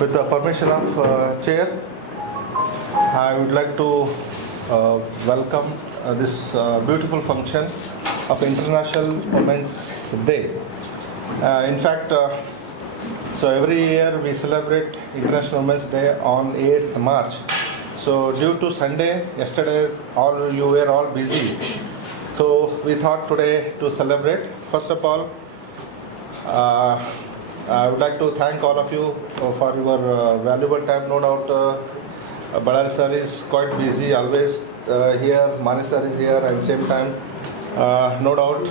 With the permission of Chair, I would like to welcome this beautiful function of International Women's Day. In fact, so every year we celebrate International Women's Day on 8th March. So due to Sunday, yesterday you were all busy. So we thought today to celebrate. First of all, I would like to thank all of you for your valuable time. No doubt Ballari sir is quite busy, always here, Mani sir is here at the same time. No doubt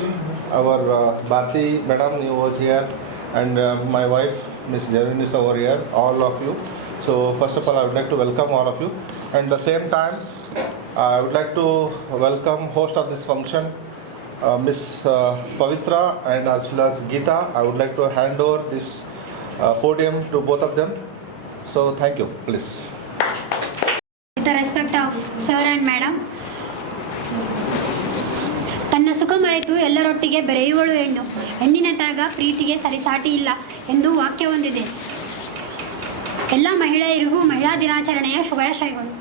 our Bharti madam was here, and my wife Miss Javin is over here, all of you. So first of all I would like to welcome all of you, and at the same time I would like to welcome host of this function, Miss Pavitra and as well as Geeta. I would like to hand over this podium to both of them. So thank you, please. With the respect of sir and madam, ತನ್ನ ಸುಖ ಮರೆತು ಎಲ್ಲರೊಟ್ಟಿಗೆ ಬೆರೆಯುವಳು ಹೆಣ್ಣು, ಹೆಣ್ಣಿನ ತ್ಯಾಗ ಪ್ರೀತಿಗೆ ಸರಿಸಾಟಿ ಇಲ್ಲ ಎಂದು ವಾಕ್ಯ ಹೊಂದಿದೆ. ಎಲ್ಲ ಮಹಿಳೆಯರಿಗೂ ಮಹಿಳಾ ದಿನಾಚರಣೆಯ ಶುಭಾಶಯಗಳು.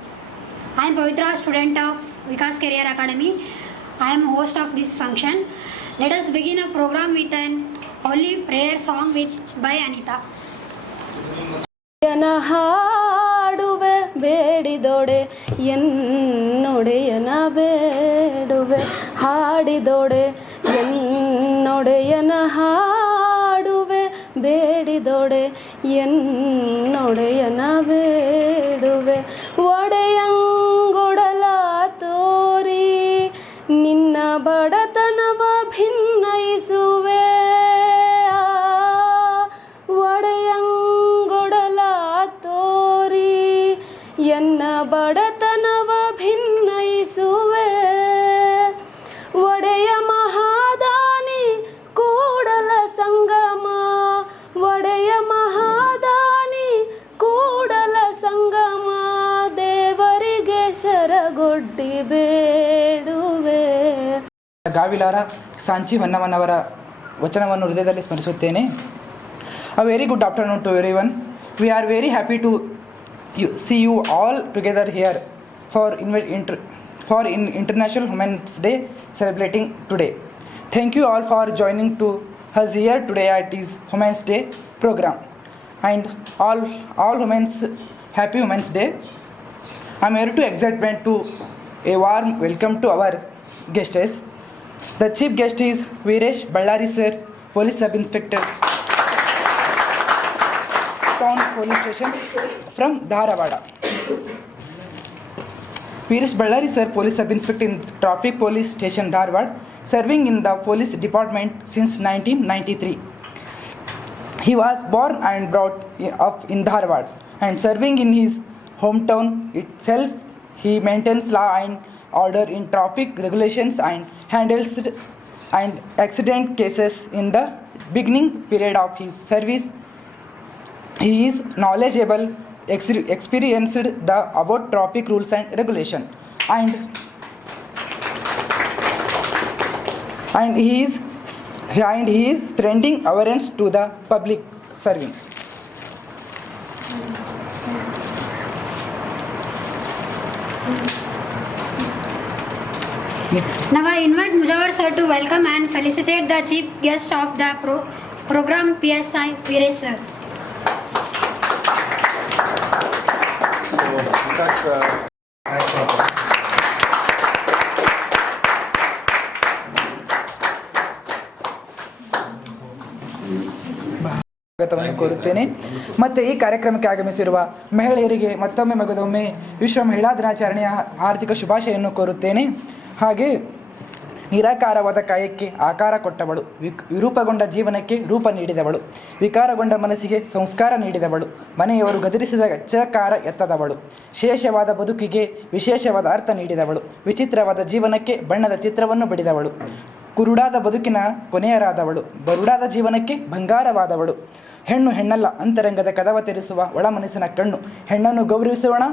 I am Pavitra, student of Vikas Career Academy. I am host of this function. Let us begin a program with an holy prayer song by Anita. ಹಾಡುವೆ ಬೇಡಿದೊಡೆ ಎನ್ನೊಡೆಯನ ಬೇಡುವೆ, ಹಾಡಿದೊಡೆ ಎನ್ನೊಡೆಯನ ಹಾಡುವೆ, ಬೇಡಿದೊಡೆ ಎನ್ನೊಡೆಯನ ಬೇಡುವೆ. ಒಡೆಯಂಗೊಡಲ ತೋರಿ ನಿನ್ನ ಬಡತನವ ಭಿನ್ನಯಿಸುವೆ, ಒಡೆಯಂಗೊಡಲ ತೋರಿ ಎನ್ನ ಬಡತನವ ಭಿನ್ನಯಿಸುವೆ. ಒಡೆಯ ಮಹಾದಾನಿ ಕೂಡಲ ಸಂಗಮ, ಒಡೆಯ ಮಹಾದಾನಿ ಕೂಡಲ ಸಂಗಮ, ದೇವರಿಗೆ ಶರಗೊಡ್ಡಿ ಬೇಡುವೆ. ಗಾವಿಲಾರ ಸಾಂಚಿ ಹೊನ್ನಮ್ಮನವರ ವಚನವನ್ನು ಹೃದಯದಲ್ಲಿ ಸ್ಮರಿಸುತ್ತೇನೆ. A very good afternoon to everyone. We are very happy to see you all together here for International Women's Day celebrating today. Thank you all for joining to us here today at this Women's Day program. And all women's happy Women's Day. I am here to excitement to a warm welcome to our guests. The chief guest is Veeresh Ballari sir, Police Sub Inspector, Town Police Station from Dharavada. Veeresh Ballari sir, Police Sub Inspector in Traffic Police Station Dharwad, serving in the police department since 1993. He was born and brought up in Dharwad, and serving in his hometown itself, he maintains law and order in traffic regulations and handles and accident cases. In the beginning period of his service, he is knowledgeable, experienced about traffic rules and regulation, and he is spreading awareness to the public serving. Now I invite Mujawar sir to welcome and felicitate the chief guest of the program, PSI Veeresh sir. ಸ್ವಾಗತವನ್ನು ಕೋರುತ್ತೇನೆ. ಮತ್ತು ಈ ಕಾರ್ಯಕ್ರಮಕ್ಕೆ ಆಗಮಿಸಿರುವ ಮಹಿಳೆಯರಿಗೆ ಮತ್ತೊಮ್ಮೆ ಮಗದೊಮ್ಮೆ ವಿಶ್ವ ಮಹಿಳಾ ದಿನಾಚರಣೆಯ ಆರ್ಥಿಕ ಶುಭಾಶಯನ್ನು ಕೋರುತ್ತೇನೆ. ಹಾಗೆ ನಿರಾಕಾರವಾದ ಕಾಯಕ್ಕೆ ಆಕಾರ ಕೊಟ್ಟವಳು, ವಿರೂಪಗೊಂಡ ಜೀವನಕ್ಕೆ ರೂಪ ನೀಡಿದವಳು, ವಿಕಾರಗೊಂಡ ಮನಸ್ಸಿಗೆ ಸಂಸ್ಕಾರ ನೀಡಿದವಳು, ಮನೆಯವರು ಗದರಿಸಿದ ಚಕಾರ ಎತ್ತದವಳು, ಶೇಷವಾದ ಬದುಕಿಗೆ ವಿಶೇಷವಾದ ಅರ್ಥ ನೀಡಿದವಳು, ವಿಚಿತ್ರವಾದ ಜೀವನಕ್ಕೆ ಬಣ್ಣದ ಚಿತ್ರವನ್ನು ಬಡಿದವಳು, ಕುರುಡಾದ ಬದುಕಿನ ಕೊನೆಯರಾದವಳು, ಬರುಡಾದ ಜೀವನಕ್ಕೆ ಬಂಗಾರವಾದವಳು. ಹೆಣ್ಣು ಹೆಣ್ಣಲ್ಲ, ಅಂತರಂಗದ ಕದವ ತೆರೆಸುವ ಒಳ ಮನಸ್ಸಿನ ಕಣ್ಣು. ಹೆಣ್ಣನ್ನು ಗೌರವಿಸೋಣ,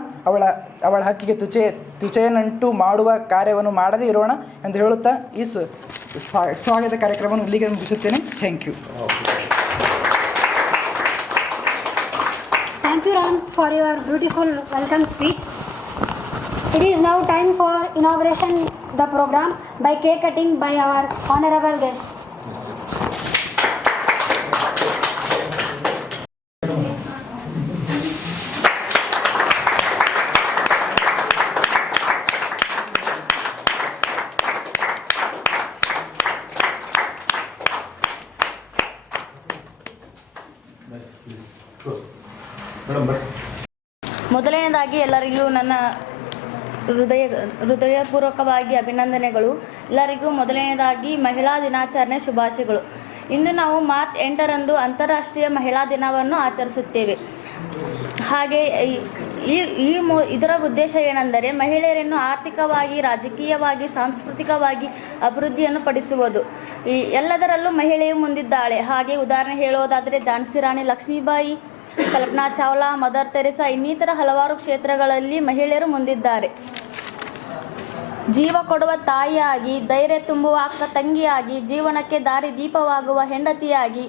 ಅವಳ ಹಕ್ಕಿಗೆ ತುಚೆಯನ್ನುಂಟು ಮಾಡುವ ಕಾರ್ಯವನ್ನು ಮಾಡದೇ ಇರೋಣ ಎಂದು ಹೇಳುತ್ತಾ ಈ ಸ್ವಾಗತ ಕಾರ್ಯಕ್ರಮವನ್ನು ಇಲ್ಲಿಗೆ ಮುಗಿಸುತ್ತೇನೆ. Thank you. Thank you Vishram, for your beautiful welcome speech. It is now time for inauguration the program by cake cutting by our honorable guest. ಮೊದಲನೇದಾಗಿ ಎಲ್ಲರಿಗೂ ನನ್ನ ಹೃದಯಪೂರ್ವಕವಾಗಿ ಅಭಿನಂದನೆಗಳು. ಎಲ್ಲರಿಗೂ ಮೊದಲನೇದಾಗಿ ಮಹಿಳಾ ದಿನಾಚರಣೆ ಶುಭಾಶಯಗಳು. ಇಂದು ನಾವು ಮಾರ್ಚ್ 8ರಂದು ಅಂತಾರಾಷ್ಟ್ರೀಯ ಮಹಿಳಾ ದಿನವನ್ನು ಆಚರಿಸುತ್ತೇವೆ. ಹಾಗೆ ಇದರ ಉದ್ದೇಶ ಏನೆಂದರೆ ಮಹಿಳೆಯರನ್ನು ಆರ್ಥಿಕವಾಗಿ, ರಾಜಕೀಯವಾಗಿ, ಸಾಂಸ್ಕೃತಿಕವಾಗಿ ಅಭಿವೃದ್ಧಿಯನ್ನು ಪಡಿಸುವುದು. ಎಲ್ಲದರಲ್ಲೂ ಮಹಿಳೆಯು ಮುಂದಿದ್ದಾಳೆ. ಹಾಗೆ ಉದಾಹರಣೆ ಹೇಳೋದಾದರೆ ಝಾನ್ಸಿ ರಾಣಿ ಲಕ್ಷ್ಮೀಬಾಯಿ, ಕಲ್ಪನಾ ಚಾವ್ಲಾ, ಮದರ್ ತೆರೇಸಾ ಇನ್ನಿತರ ಹಲವಾರು ಕ್ಷೇತ್ರಗಳಲ್ಲಿ ಮಹಿಳೆಯರು ಮುಂದಿದ್ದಾರೆ. ಜೀವ ಕೊಡುವ ತಾಯಿಯಾಗಿ, ಧೈರ್ಯ ತುಂಬುವ ಅಕ್ಕ ತಂಗಿಯಾಗಿ, ಜೀವನಕ್ಕೆ ದಾರಿ ದೀಪವಾಗುವ ಹೆಂಡತಿಯಾಗಿ,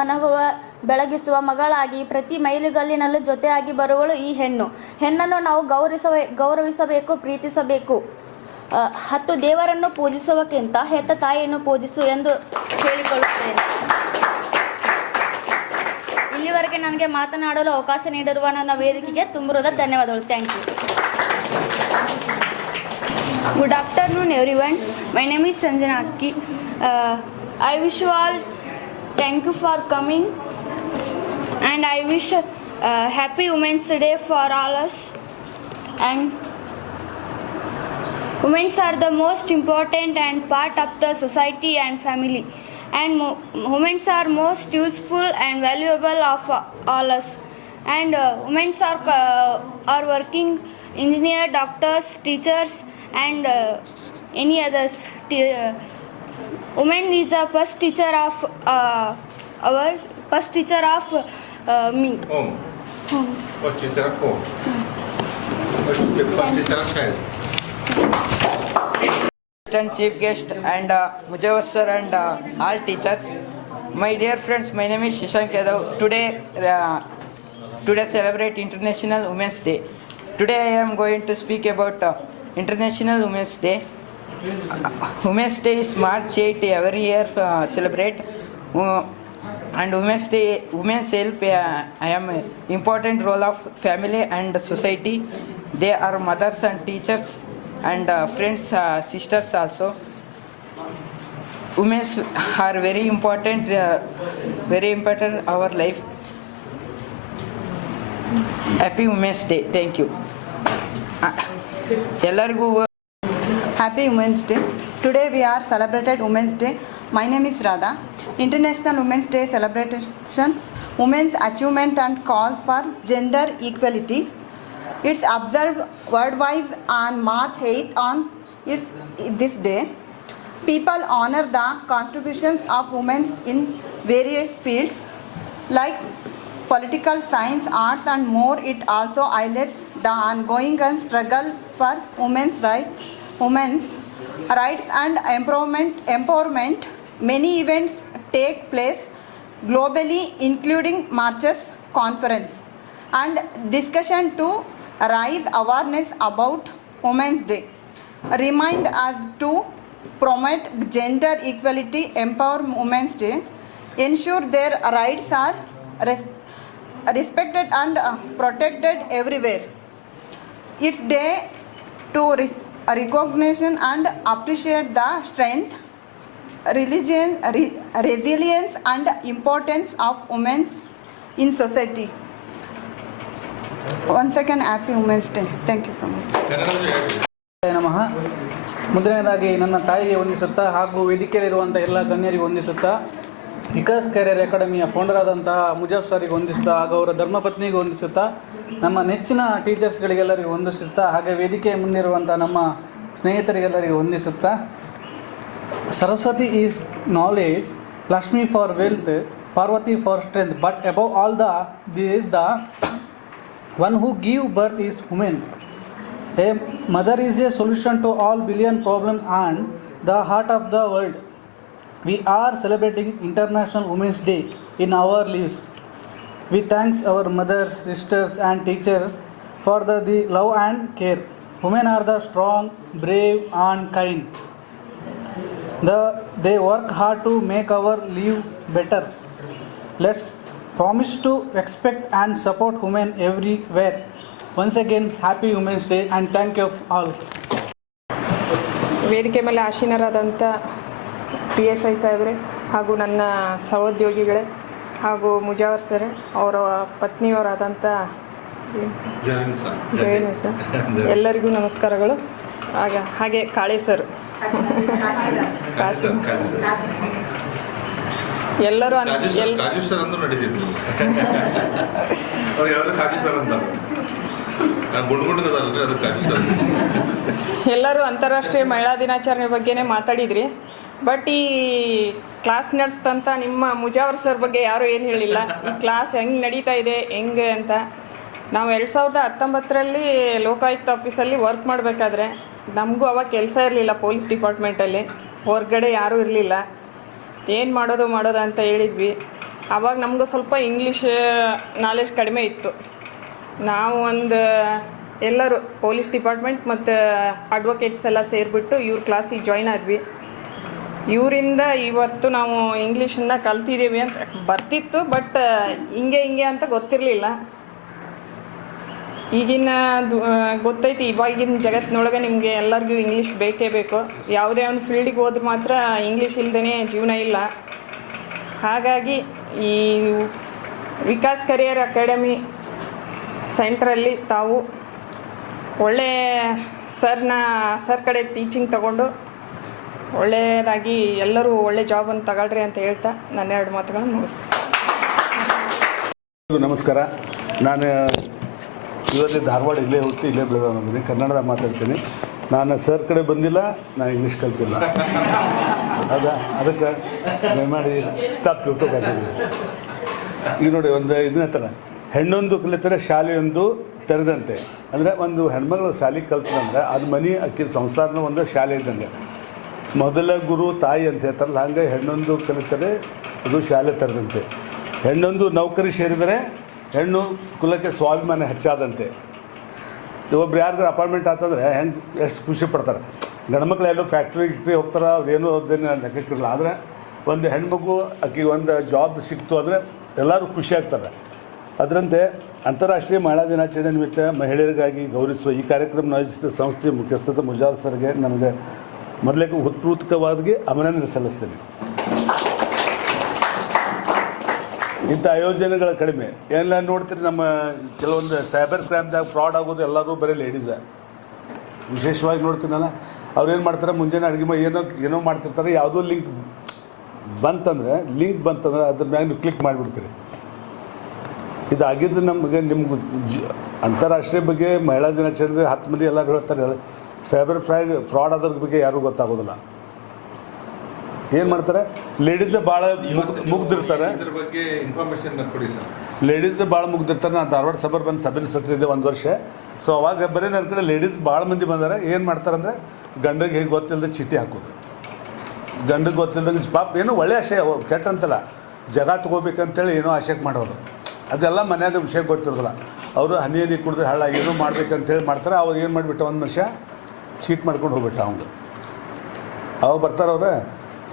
ಮನಗುವ ಬೆಳಗಿಸುವ ಮಗಳಾಗಿ, ಪ್ರತಿ ಮೈಲಿಗಲ್ಲಿನಲ್ಲೂ ಜೊತೆಯಾಗಿ ಬರುವಳು ಈ ಹೆಣ್ಣು. ಹೆಣ್ಣನ್ನು ನಾವು ಗೌರವಿಸಬೇಕು, ಪ್ರೀತಿಸಬೇಕು. 10 ದೇವರನ್ನು ಪೂಜಿಸುವಕ್ಕಿಂತ ಹೆತ್ತ ತಾಯಿಯನ್ನು ಪೂಜಿಸು ಎಂದು ಹೇಳಿಕೊಳ್ಳುತ್ತೇನೆ. ಇಲ್ಲಿವರೆಗೆ ನನಗೆ ಮಾತನಾಡಲು ಅವಕಾಶ ನೀಡಿರುವ ನನ್ನ ವೇದಿಕೆಗೆ ತುಂಬುರದ ಧನ್ಯವಾದಗಳು. Thank you. Good afternoon everyone. My name is Sanjana Akki. I wish you all thank you for coming, and I wish happy Women's Day for all us. And women are the most important and part of the society and family, and women are most useful and valuable of all us. And women are working engineer, doctors, teachers, and any others. Woman is the first teacher of me. Home. First teacher of home. First teacher of child. And chief guest and Mujawar sir and all teachers. My dear friends, my name is Shashank Yadav. Today celebrate International Women's Day. Today I am going to speak about International Women's Day. Women's Day is March 8 every year celebrate. And women's help I am important role of family and society. They are mothers and teachers and friends, sisters also. Women are very important our life. Happy Women's Day. Thank you. ಎಲ್ಲರಿಗೂ Happy Women's Day. Today we are celebrated Women's Day. My name is Radha. International Women's Day celebration women's achievement and cause for gender equality. It's observed worldwide on March 8th on this day. People honor the contributions of women in various fields like political science, arts and more. It also highlights the ongoing struggle for women's rights and empowerment. Many events take place globally, including marches, conference and discussion to raise awareness about Women's Day. Remind us to promote gender equality, empower Women's Day, ensure their rights are respected and protected everywhere. It's day to recognition and appreciate the strength, resilience and importance of women in society. Once again, happy Women's Day. Thank you so much. ನಮಃ. ಮೊದಲನೇದಾಗಿ ನನ್ನ ತಾಯಿಗೆ ವಂದಿಸುತ್ತಾ ಹಾಗೂ ವೇದಿಕೆಯಲ್ಲಿರುವಂಥ ಎಲ್ಲ ಗಣ್ಯರಿಗೆ ವಂದಿಸುತ್ತಾ, Vikas career ಅಕಾಡೆಮಿಯ founder ಆದಂತಹ ಮುಜಾಫ್ ಸರಿಗೆ ವಂದಿಸುತ್ತಾ ಹಾಗೂ ಅವರ ಧರ್ಮಪತ್ನಿಗೆ ವಂದಿಸುತ್ತಾ, ನಮ್ಮ ನೆಚ್ಚಿನ ಟೀಚರ್ಸ್ಗಳಿಗೆಲ್ಲರಿಗೂ ವಂದಿಸುತ್ತಾ, ಹಾಗೆ ವೇದಿಕೆಯ ಮುಂದಿರುವಂಥ ನಮ್ಮ ಸ್ನೇಹಿತರಿಗೆಲ್ಲರಿಗೂ ವಂದಿಸುತ್ತಾ, Saraswati is knowledge, Lakshmi for wealth, Parvati for strength, but above all the one who give birth is woman. A mother is a solution to all billion problems and the heart of the world. We are celebrating International Women's Day in our lives. We thanks our mothers, sisters and teachers for the love and care. Women are the strong, brave and kind. They work hard to make our life better. Let's promise to respect and support women everywhere. Once again, happy Women's Day and thank you all. ವೇದಿಕೆ ಮೇಲೆ ಆಸೀನರಾದಂಥ PSI ಸಾಹೇಬ್ರೆ ಹಾಗೂ ನನ್ನ ಸಹೋದ್ಯೋಗಿಗಳೇ ಹಾಗೂ Mujawar sir ಅವರ ಪತ್ನಿಯವರಾದಂಥ Jayan sir ಎಲ್ಲರಿಗೂ ನಮಸ್ಕಾರಗಳು. ಹಾಗೆ ಕಾಳೆ ಸರ್ ಎಲ್ಲರೂ ಎಲ್ಲರೂ ಅಂತಾರಾಷ್ಟ್ರೀಯ ಮಹಿಳಾ ದಿನಾಚರಣೆ ಬಗ್ಗೆನೇ ಮಾತಾಡಿದ್ರಿ. ಬಟ್ ಈ ಕ್ಲಾಸ್ ನಡೆಸ್ತಂತ ನಿಮ್ಮ ಮುಜಾವರ್ ಸರ್ ಬಗ್ಗೆ ಯಾರೂ ಏನು ಹೇಳಿಲ್ಲ. ಈ ಕ್ಲಾಸ್ ಹೆಂಗೆ ನಡೀತಾ ಇದೆ ಹೆಂಗೆ ಅಂತ. ನಾವು 2019ರಲ್ಲಿ ಲೋಕಾಯುಕ್ತ ಆಫೀಸಲ್ಲಿ ವರ್ಕ್ ಮಾಡಬೇಕಾದ್ರೆ ನಮಗೂ ಅವಾಗ ಕೆಲಸ ಇರಲಿಲ್ಲ. ಪೊಲೀಸ್ ಡಿಪಾರ್ಟ್ಮೆಂಟಲ್ಲಿ ಹೊರಗಡೆ ಯಾರೂ ಇರಲಿಲ್ಲ. ಏನು ಮಾಡೋದು ಅಂತ ಹೇಳಿದ್ವಿ. ಆವಾಗ ನಮಗೂ ಸ್ವಲ್ಪ ಇಂಗ್ಲೀಷ್ ನಾಲೆಜ್ ಕಡಿಮೆ ಇತ್ತು. ನಾವು ಎಲ್ಲರೂ ಪೊಲೀಸ್ ಡಿಪಾರ್ಟ್ಮೆಂಟ್ ಮತ್ತು ಅಡ್ವೊಕೇಟ್ಸ್ ಎಲ್ಲ ಸೇರಿಬಿಟ್ಟು ಇವ್ರ ಕ್ಲಾಸಿಗೆ ಜಾಯ್ನ್ ಆದ್ವಿ. ಇವರಿಂದ ಇವತ್ತು ನಾವು ಇಂಗ್ಲೀಷನ್ನು ಕಲ್ತಿದ್ದೀವಿ ಅಂತ ಬರ್ತಿತ್ತು. ಬಟ್ ಹಿಂಗೆ ಅಂತ ಗೊತ್ತಿರಲಿಲ್ಲ. ಈಗಿನ ಗೊತ್ತೈತಿ, ಇವಾಗಿನ ಜಗತ್ತಿನೊಳಗೆ ನಿಮಗೆ ಎಲ್ಲರಿಗೂ ಇಂಗ್ಲೀಷ್ ಬೇಕೇ ಬೇಕು. ಯಾವುದೇ ಒಂದು ಫೀಲ್ಡಿಗೆ ಹೋದ್ರೆ ಮಾತ್ರ ಇಂಗ್ಲೀಷ್ ಇಲ್ಲದೇ ಜೀವನ ಇಲ್ಲ. ಹಾಗಾಗಿ ಈ ವಿಕಾಸ್ ಕರಿಯರ್ ಅಕಾಡೆಮಿ ಸೆಂಟ್ರಲ್ಲಿ ತಾವು ಒಳ್ಳೆ ಸರ್ ಕಡೆ ಟೀಚಿಂಗ್ ತಗೊಂಡು ಒಳ್ಳೆಯದಾಗಿ ಎಲ್ಲರೂ ಒಳ್ಳೆ ಜಾಬನ್ನು ತಗೊಳ್ರಿ ಅಂತ ಹೇಳ್ತಾ ನನ್ನ 2 ಮಾತುಗಳನ್ನು ಮುಗಿಸ್ತೀನಿ. ನಮಸ್ಕಾರ. ನಾನು ಇವತ್ತು ಧಾರವಾಡ ಇಲ್ಲೇ ಹುಟ್ಟಿ ಇಲ್ಲೇ ಬೆಳೆದವನಿದ್ದೀನಿ. ಕನ್ನಡದಾಗ ಮಾತಾಡ್ತೀನಿ. ನಾನು ಸರ್ ಕಡೆ ಬಂದಿಲ್ಲ, ನಾನು ಇಂಗ್ಲೀಷ್ ಕಲ್ತಿಲ್ಲ. ಅದಕ್ಕೆ ದಯಮಾಡಿ ತಪ್ಪು ತಿಳ್ಕೊಬೇಕಾಗಿದೆ. ಈಗ ನೋಡಿ, ಒಂದು ಇದನ್ನ ಥರ ಹೆಣ್ಣೊಂದು ಕಲಿತರೆ ಶಾಲೆಯೊಂದು ತೆರೆದಂತೆ. ಅಂದರೆ ಒಂದು ಹೆಣ್ಮಗಳು ಶಾಲೆ ಕಲ್ತದಂದ್ರೆ ಅದು ಮನೆ ಅಕ್ಕಿ ಸಂಸಾರನ ಒಂದು ಶಾಲೆ ಇದ್ದಂಗೆ. ಮೊದಲ ಗುರು ತಾಯಿ ಅಂತ ಹೇಳ್ತಾರಲ್ಲ, ಹಂಗೆ ಹೆಣ್ಣೊಂದು ಕಲಿತರೆ ಅದು ಶಾಲೆ ತೆರೆದಂತೆ. ಹೆಣ್ಣೊಂದು ನೌಕರಿ ಸೇರಿದರೆ ಹೆಣ್ಣು ಕುಲಕ್ಕೆ ಸ್ವಾಭಿಮಾನ ಹೆಚ್ಚಾದಂತೆ. ಒಬ್ರು ಯಾರಿಗಾರು ಅಪಾಯಿಂಟ್ಮೆಂಟ್ ಆತಂದರೆ ಎಷ್ಟು ಖುಷಿ ಪಡ್ತಾರೆ. ಗಂಡ್ಮಕ್ಳು ಎಲ್ಲೋ ಫ್ಯಾಕ್ಟ್ರಿ ಹೋಗ್ತಾರೆ, ಅವ್ರೇನು ಅದೇನು ಲೆಕ್ಕಕ್ಕಿರಲ್ಲ. ಆದರೆ ಒಂದು ಹೆಣ್ಮಗು ಆಕೆಗೆ ಒಂದು ಜಾಬ್ ಸಿಕ್ತು ಅಂದರೆ ಎಲ್ಲರೂ ಖುಷಿ ಆಗ್ತಾರೆ. ಅದರಂತೆ ಅಂತಾರಾಷ್ಟ್ರೀಯ ಮಹಿಳಾ ದಿನಾಚರಣೆ ನಿಮಿತ್ತ ಮಹಿಳೆಯರಿಗಾಗಿ ಗೌರವಿಸುವ ಈ ಕಾರ್ಯಕ್ರಮ ಆಯೋಜಿಸಿದ ಸಂಸ್ಥೆಯ ಮುಖ್ಯಸ್ಥರಾದ ಮುಜಾವರ್ ಸರ್ಗೆ ನನಗೆ ಮೊದಲೇ ಹೃತ್ಪೂರ್ವಕವಾಗಿ ಅಭಿನಂದನೆ ಸಲ್ಲಿಸ್ತೇನೆ. ಇಂಥ ಆಯೋಜನೆಗಳ ಕಡಿಮೆ ಎಲ್ಲ ನೋಡ್ತೀರಿ. ನಮ್ಮ ಕೆಲವೊಂದು ಸೈಬರ್ ಕ್ರೈಮ್ದಾಗ ಫ್ರಾಡ್ ಆಗೋದು ಎಲ್ಲರೂ ಬರೀ ಲೇಡೀಸ. ವಿಶೇಷವಾಗಿ ನೋಡ್ತೀನಿ ನಾನು. ಅವ್ರು ಏನು ಮಾಡ್ತಾರೆ, ಮುಂಜಾನೆ ಅಡುಗೆ ಏನೋ ಮಾಡ್ತಿರ್ತಾರೆ. ಯಾವುದೋ ಲಿಂಕ್ ಬಂತಂದ್ರೆ ಅದ್ರ ಮ್ಯಾಗ ನೀವು ಕ್ಲಿಕ್ ಮಾಡಿಬಿಡ್ತೀರಿ. ಇದಾಗಿದ್ದು ನಿಮ್ಗೆ ಅಂತಾರಾಷ್ಟ್ರೀಯ ಬಗ್ಗೆ ಮಹಿಳಾ ದಿನಾಚರಣೆ 10 ಮಂದಿ ಎಲ್ಲರೂ ಹೇಳ್ತಾರೆ. ಸೈಬರ್ ಫ್ರಾಡ್ ಆದ್ರ ಬಗ್ಗೆ ಯಾರೂ ಗೊತ್ತಾಗೋದಿಲ್ಲ. ಏನು ಮಾಡ್ತಾರೆ, ಲೇಡೀಸ್ ಭಾಳ ಮುಗ್ದಿರ್ತಾರೆ. ಲೇಡೀಸ್ ಭಾಳ ಮುಗ್ದಿರ್ತಾರೆ. ನಾನು ಧಾರವಾಡ ಸಬ್ ಇನ್ಸ್ಪೆಕ್ಟರ್ ಇದ್ದೆ 1 ವರ್ಷ. ಸೊ ಅವಾಗ ಬರೀ ನನ್ನ ಕಡೆ ಲೇಡೀಸ್ ಭಾಳ ಮಂದಿ ಬಂದಾರೆ. ಏನು ಮಾಡ್ತಾರೆ ಅಂದರೆ, ಗಂಡಿಗೆ ಹೇಗೆ ಗೊತ್ತಿಲ್ಲದೆ ಚೀಟಿ ಹಾಕೋದು. ಗಂಡಿಗೆ ಗೊತ್ತಿಲ್ಲದಂಗೆ ಪಾಪ ಏನೋ ಒಳ್ಳೆ ಆಶೆ, ಕೆಟ್ಟ ಅಂತಲ್ಲ, ಜಾಗ ತೊಗೋಬೇಕಂತೇಳಿ ಏನೋ ಆಶೆಗೆ ಮಾಡೋರು. ಅದೆಲ್ಲ ಮನ್ಯಾಗ ವಿಷಯ ಗೊತ್ತಿರೋದಿಲ್ಲ. ಅವರು ಹನಿ ಕುಡಿದ್ರೆ ಹಳ್ಳ ಏನೋ ಮಾಡ್ಬೇಕಂತೇಳಿ ಮಾಡ್ತಾರೆ. ಅವಾಗ ಏನು ಮಾಡಿಬಿಟ್ಟ, ಒಂದು ಮನುಷ್ಯ ಚೀಟ್ ಮಾಡ್ಕೊಂಡು ಹೋಗ್ಬಿಟ್ಟ. ಅವಾಗ ಬರ್ತಾರವ್ರೆ,